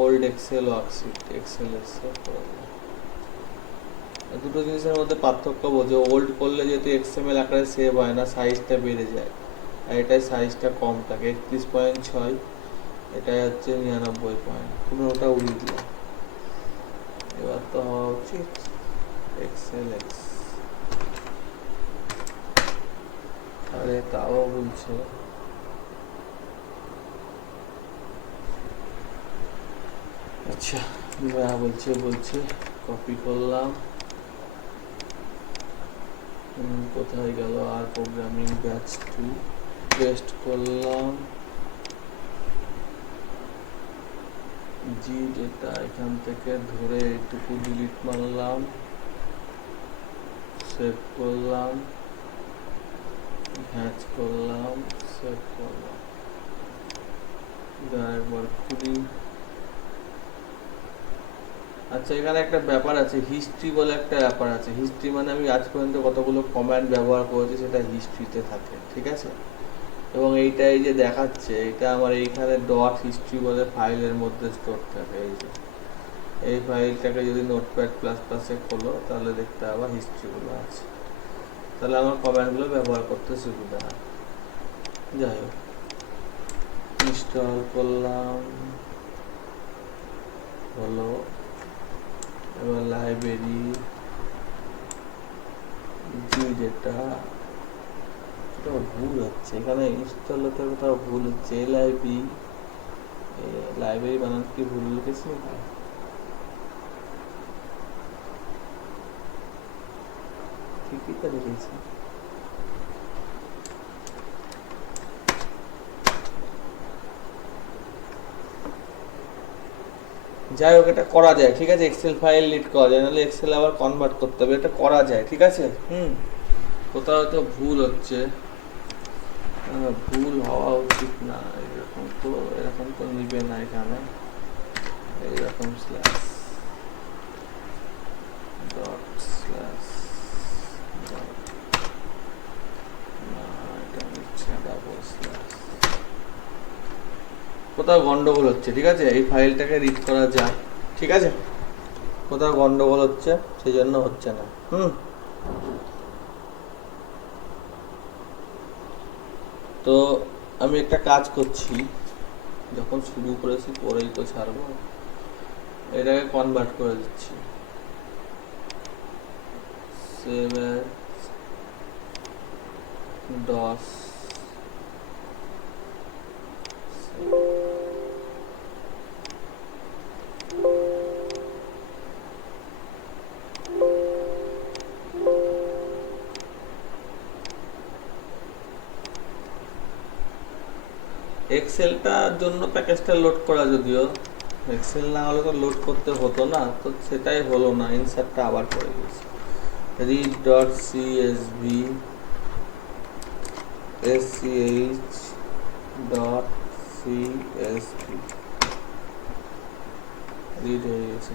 old Excel worksheet, XLS। দুটো জিনিসের মধ্যে পার্থক্য বোঝো। ওল্ড করলে যেহেতু XML আকারে সেভ হয় না, সাইজটা বেড়ে যায়, আর এটাই সাইজটা কম থাকে, 31.6, এটাই হচ্ছে 99 পয়েন্ট। পুরোটা উড়িয়ে দিলাম। এবার তো হওয়া উচিত XLX। আরে তাও বলছে আচ্ছা, বলছে কপি করলাম, কোথায় গেল? আর প্রোগ্রামিং ব্যাচ 2 পেস্ট করলাম, জি ডেটা এখান থেকে ধরে এইটুকু ডিলিট মারলাম, সেভ করলাম, হ্যাচ করলাম, সেভ করলাম। একবার খুলি। আচ্ছা, এখানে একটা ব্যাপার আছে, হিস্ট্রি বলে একটা ব্যাপার আছে। হিস্ট্রি মানে আমি আজ পর্যন্ত কতগুলো কমান্ড ব্যবহার করেছি সেটা হিস্ট্রিতে থাকে, ঠিক আছে। এবং এইটা এই যে দেখাচ্ছে, এটা আমার এইখানে ডট হিস্ট্রি বলে ফাইলের মধ্যে স্টোর থাকে। এই যে এই ফাইলটাকে যদি নোটপ্যাড প্লাস প্লাসে খোলো তাহলে দেখতে আবার হিস্ট্রিগুলো আছে, তাহলে আমার কমান্ডগুলো ব্যবহার করতে সুবিধা হয়। যাই হোক, ইনস্টল করলাম, হলো। এবার লাইব্রেরি জি ডেটা, কোথাও ভুল হচ্ছে এখানে, ইনস্টল হতে কোথাও ভুল হচ্ছে। এলআইবি, লাইব্রেরি বানান কি ভুল লিখেছি নাকি? ঠিকই তো লিখেছি। যাই হোক, এটা করা যায়, ঠিক আছে। এক্সেল ফাইল লিড করা যায়, নাহলে এক্সেল আবার কনভার্ট করতে হবে। এটা করা যায়, ঠিক আছে। কোথাও তো ভুল হচ্ছে, ভুল হওয়া উচিত না। এরকম তো নিবে না এখানে। এইরকম স্ল্যাশ ডট স্ল্যাশ ডট, না এটা নিচ্ছে ডাবল স্ল্যাশ। কোথাও গন্ডগোল হচ্ছে, ঠিক আছে। এই ফাইলটাকে রিড করা যায়, ঠিক আছে। কোথাও গন্ডগোল হচ্ছে, সেই জন্য হচ্ছে না। তো আমি একটা কাজ করছি, যখন শুরু করেছি পরেই তো ছাড়বো। এটাকে কনভার্ট করে দিচ্ছি, সেভ ডস এক্সেলটার জন্য প্যাকেজটা লোড করা, যদিও এক্সেল না হলে তো লোড করতে হতো না, তো সেটাই হলো না। ইনসার্টটা আবার করে গেছি, read dot CSV S C H dot CSV read হয়ে গেছে।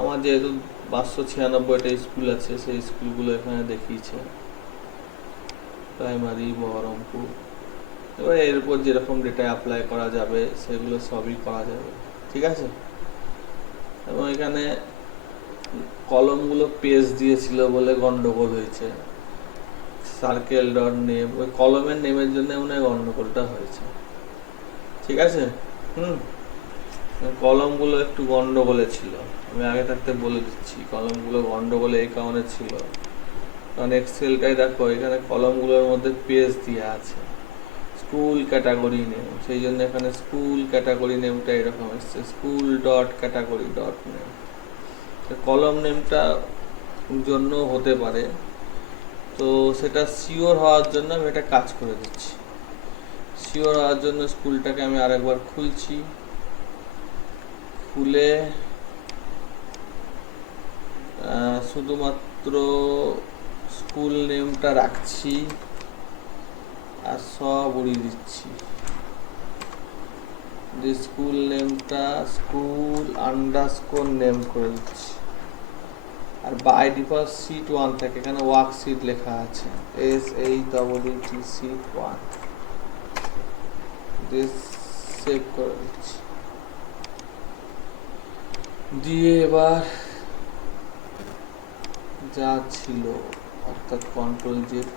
আমার যেহেতু 596টা স্কুল আছে, সেই স্কুলগুলো এখানে দেখিয়েছে, প্রাইমারি বহরমপুর। এবার এর উপর যেরকম ডেটা অ্যাপ্লাই করা যাবে সেগুলো সবই করা যাবে, ঠিক আছে। এবং এখানে কলমগুলো পেজ দিয়েছিল বলে গন্ডগোল হয়েছে। সার্কেল ডট নেম, ওই কলমের নেমের জন্য মনে হয় গন্ডগোলটা হয়েছে, ঠিক আছে। কলমগুলো একটু গন্ডগোলে ছিল, আমি আগে থাকতে বলে দিচ্ছি। কলমগুলো গন্ডগোলে এই কারণে ছিল, কারণ এক্সেলটাই দেখো এখানে কলমগুলোর মধ্যে পেজ দেওয়া আছে স্কুল ক্যাটাগরি নেম, সেই জন্য এখানে স্কুল ক্যাটাগরি নেমটা এরকম এসছে, school dot category dot name. কলম নেমটা জন্য হতে পারে, তো সেটা শিওর হওয়ার জন্য আমি এটা কাজ করে দিচ্ছি। শিওর হওয়ার জন্য স্কুলটাকে আমি আরেকবার খুলছি, খুলে শুধুমাত্র স্কুল নেমটা রাখছি আর সব উড়িয়ে দিচ্ছি। যে স্কুল নেমটা স্কুল আন্ডারস্কোর নেম করে দিচ্ছি। আর বাই ডিফল্ট সিট 1 থাকে, এখানে ওয়ার্ক সিট লেখা আছে, SHEET সিট 1 দিস সেভ করে দিচ্ছি। দিয়ে এবার যা ছিল অর্থাৎ কন্ট্রোল জেড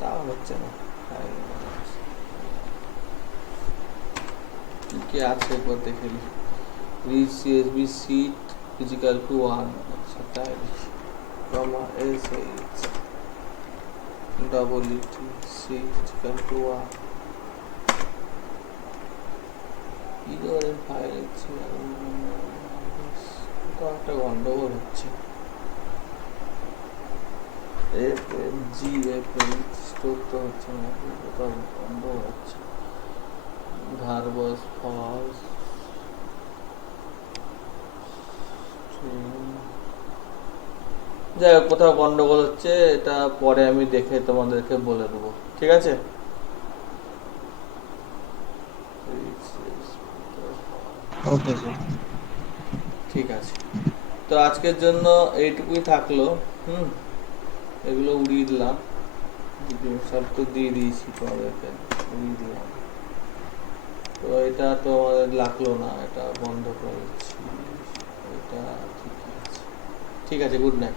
তাও হচ্ছে না। কি আছে একবার দেখে নি। Read CSV sheet is equal to 1, সেটাই comma SH double it sheet is equal to 1। URL file একটা গন্ডগোল হচ্ছে। স্টোর তো হচ্ছে না, কোথাও গন্ডগোল হচ্ছে। ভার্বস ফলস যাই হোক, কোথাও গন্ডগোল হচ্ছে, এটা পরে আমি দেখে তোমাদেরকে বলে দেবো, ঠিক আছে? Okay sir. ঠিক আছে, তো আজকের জন্য এইটুকুই থাকলো। হুম, এগুলো উড়িয়ে দিলাম, সব তো দিয়ে দিয়েছি তোমাদেরকে, উড়িয়ে দিলাম। তো এটা তো আমাদের লাগলো না, এটা বন্ধ করে দিচ্ছি। এটা ঠিক আছে, ঠিক আছে, গুড নাইট।